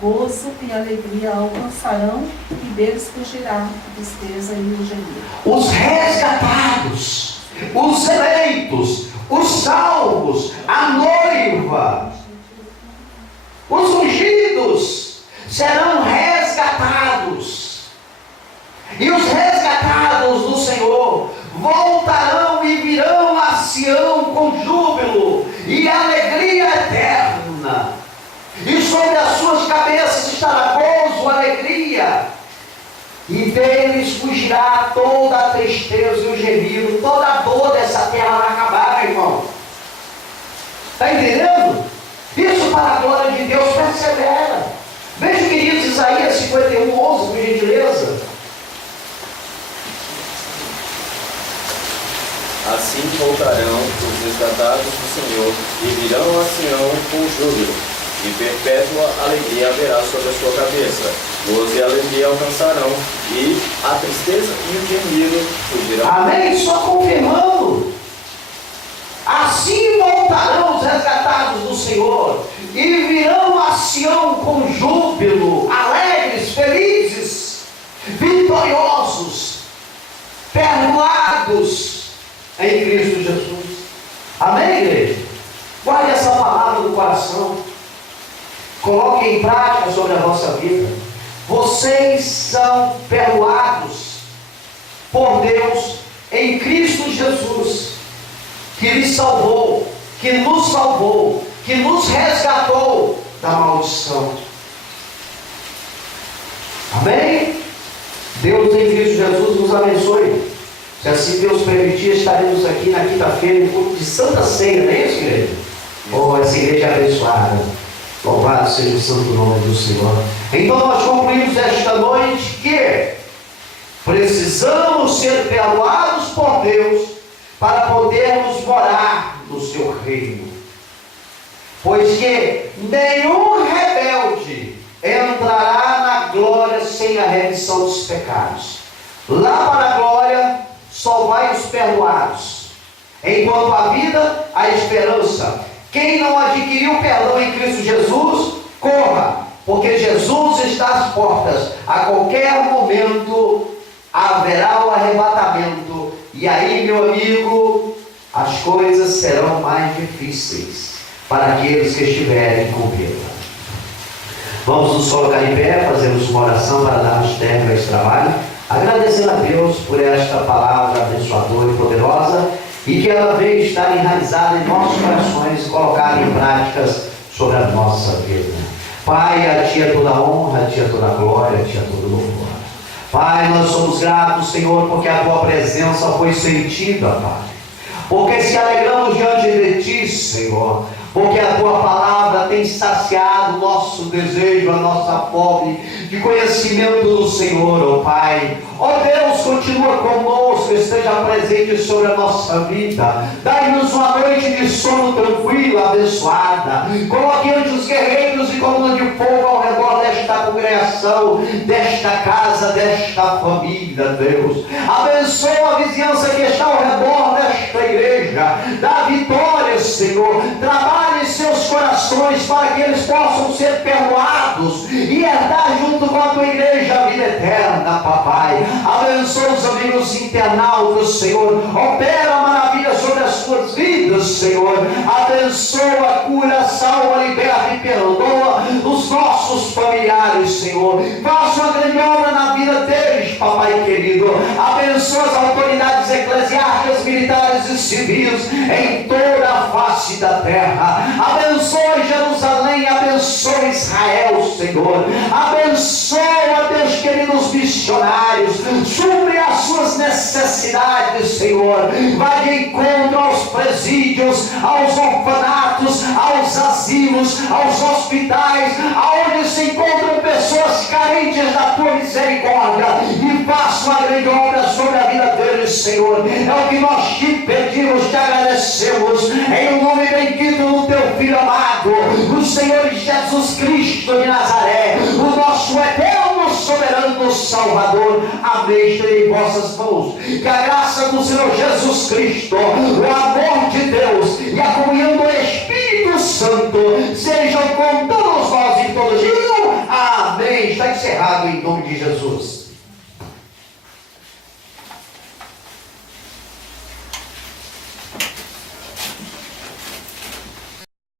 gozo e alegria alcançarão, e deles fugirá a tristeza e o gemido. Os resgatados, os eleitos, os salvos, a noiva, os ungidos serão resgatados. E os resgatados do Senhor voltarão e virão a Sião com júbilo e alegria eterna. E sobre as suas cabeças estará gozo, alegria. E deles fugirá toda a tristeza e o gemido, toda a dor dessa terra vai acabar, meu irmão. Está entendendo? Isso para a glória de Deus, persevera. Veja o que diz Isaías 51, 11, por gentileza. Assim voltarão os resgatados do Senhor e virão a Sião com júbilo, e perpétua alegria haverá sobre a sua cabeça. Gozo e alegria alcançarão, e a tristeza e o gemido fugirão. Amém? Só confirmando. Assim voltarão os resgatados do Senhor e virão a Sião com júbilo, alegres, felizes, vitoriosos, perdoados em Cristo Jesus. Amém, igreja? Guarde essa palavra no coração. Coloque em prática sobre a vossa vida. Vocês são perdoados por Deus em Cristo Jesus, que lhes salvou, que nos salvou, que nos resgatou da maldição. Amém? Deus em Cristo Jesus nos abençoe. Se assim Deus permitir, estaremos aqui na quinta-feira em culto de Santa Ceia, não é isso, igreja? Oh, essa igreja é abençoada. Louvado seja o santo nome do Senhor. Então nós concluímos esta noite que precisamos ser perdoados por Deus para podermos morar no seu reino. Pois que nenhum rebelde entrará na glória sem a remissão dos pecados. Lá para a glória só vai os perdoados. Enquanto a vida, a esperança. Quem não adquiriu perdão em Cristo Jesus, corra, porque Jesus está às portas. A qualquer momento haverá o arrebatamento. E aí, meu amigo, as coisas serão mais difíceis para aqueles que estiverem com medo. Vamos nos colocar em pé, fazemos uma oração para darmos término a esse trabalho, agradecendo a Deus por esta palavra abençoadora e poderosa, e que ela venha estar enraizada em nossos corações e colocada em práticas sobre a nossa vida. Pai, a Ti é toda a honra, a Ti é toda a glória, a Ti é todo louvor. Pai, nós somos gratos, Senhor, porque a Tua presença foi sentida, Pai. Porque se alegramos diante de Ti, Senhor, porque a Tua palavra tem saciado o nosso desejo, a nossa fome de conhecimento do Senhor, ó Pai. Ó Deus, continua conosco, esteja presente sobre a nossa vida. Dai-nos uma noite de sono tranquila, abençoada. Coloque anjos guerreiros e coluna de fogo ao redor desta congregação, desta casa, desta família, Deus. Abençoa a vizinhança que está ao redor desta igreja. Dá vitória, Senhor. Trabalhe em seus corações para que eles possam ser perdoados e herdar junto com a Tua igreja a vida eterna, Papai. Abençoa os amigos internautas, Senhor. Opera maravilha sobre as suas vidas, Senhor. Abençoa, cura, salva, liberta e perdoa os nossos familiares, Senhor. Faça uma grande obra na vida deles, Papai querido. Abençoa as autoridades eclesiásticas, militares e civis em toda a face da terra. Abençoa Jerusalém, abençoa Israel, Senhor. Abençoa, Deus querido, os missionários. Supre as suas necessidades, Senhor. Vai de encontro aos presídios, aos orfanatos, aos asilos, aos hospitais, aonde se encontram pessoas carentes da Tua misericórdia, e faça uma grande obra sobre a vida deles, Senhor. É o que nós te pedimos, te agradecemos, em o nome bendito do Teu Filho amado, o Senhor Jesus Cristo de Nazaré, o nosso eterno, soberano Salvador. Amém. Em vossas mãos, que a graça do Senhor Jesus Cristo, o amor de Deus e a comunhão do Espírito Santo sejam com todos nós e todos. Amém. Está encerrado em nome de Jesus.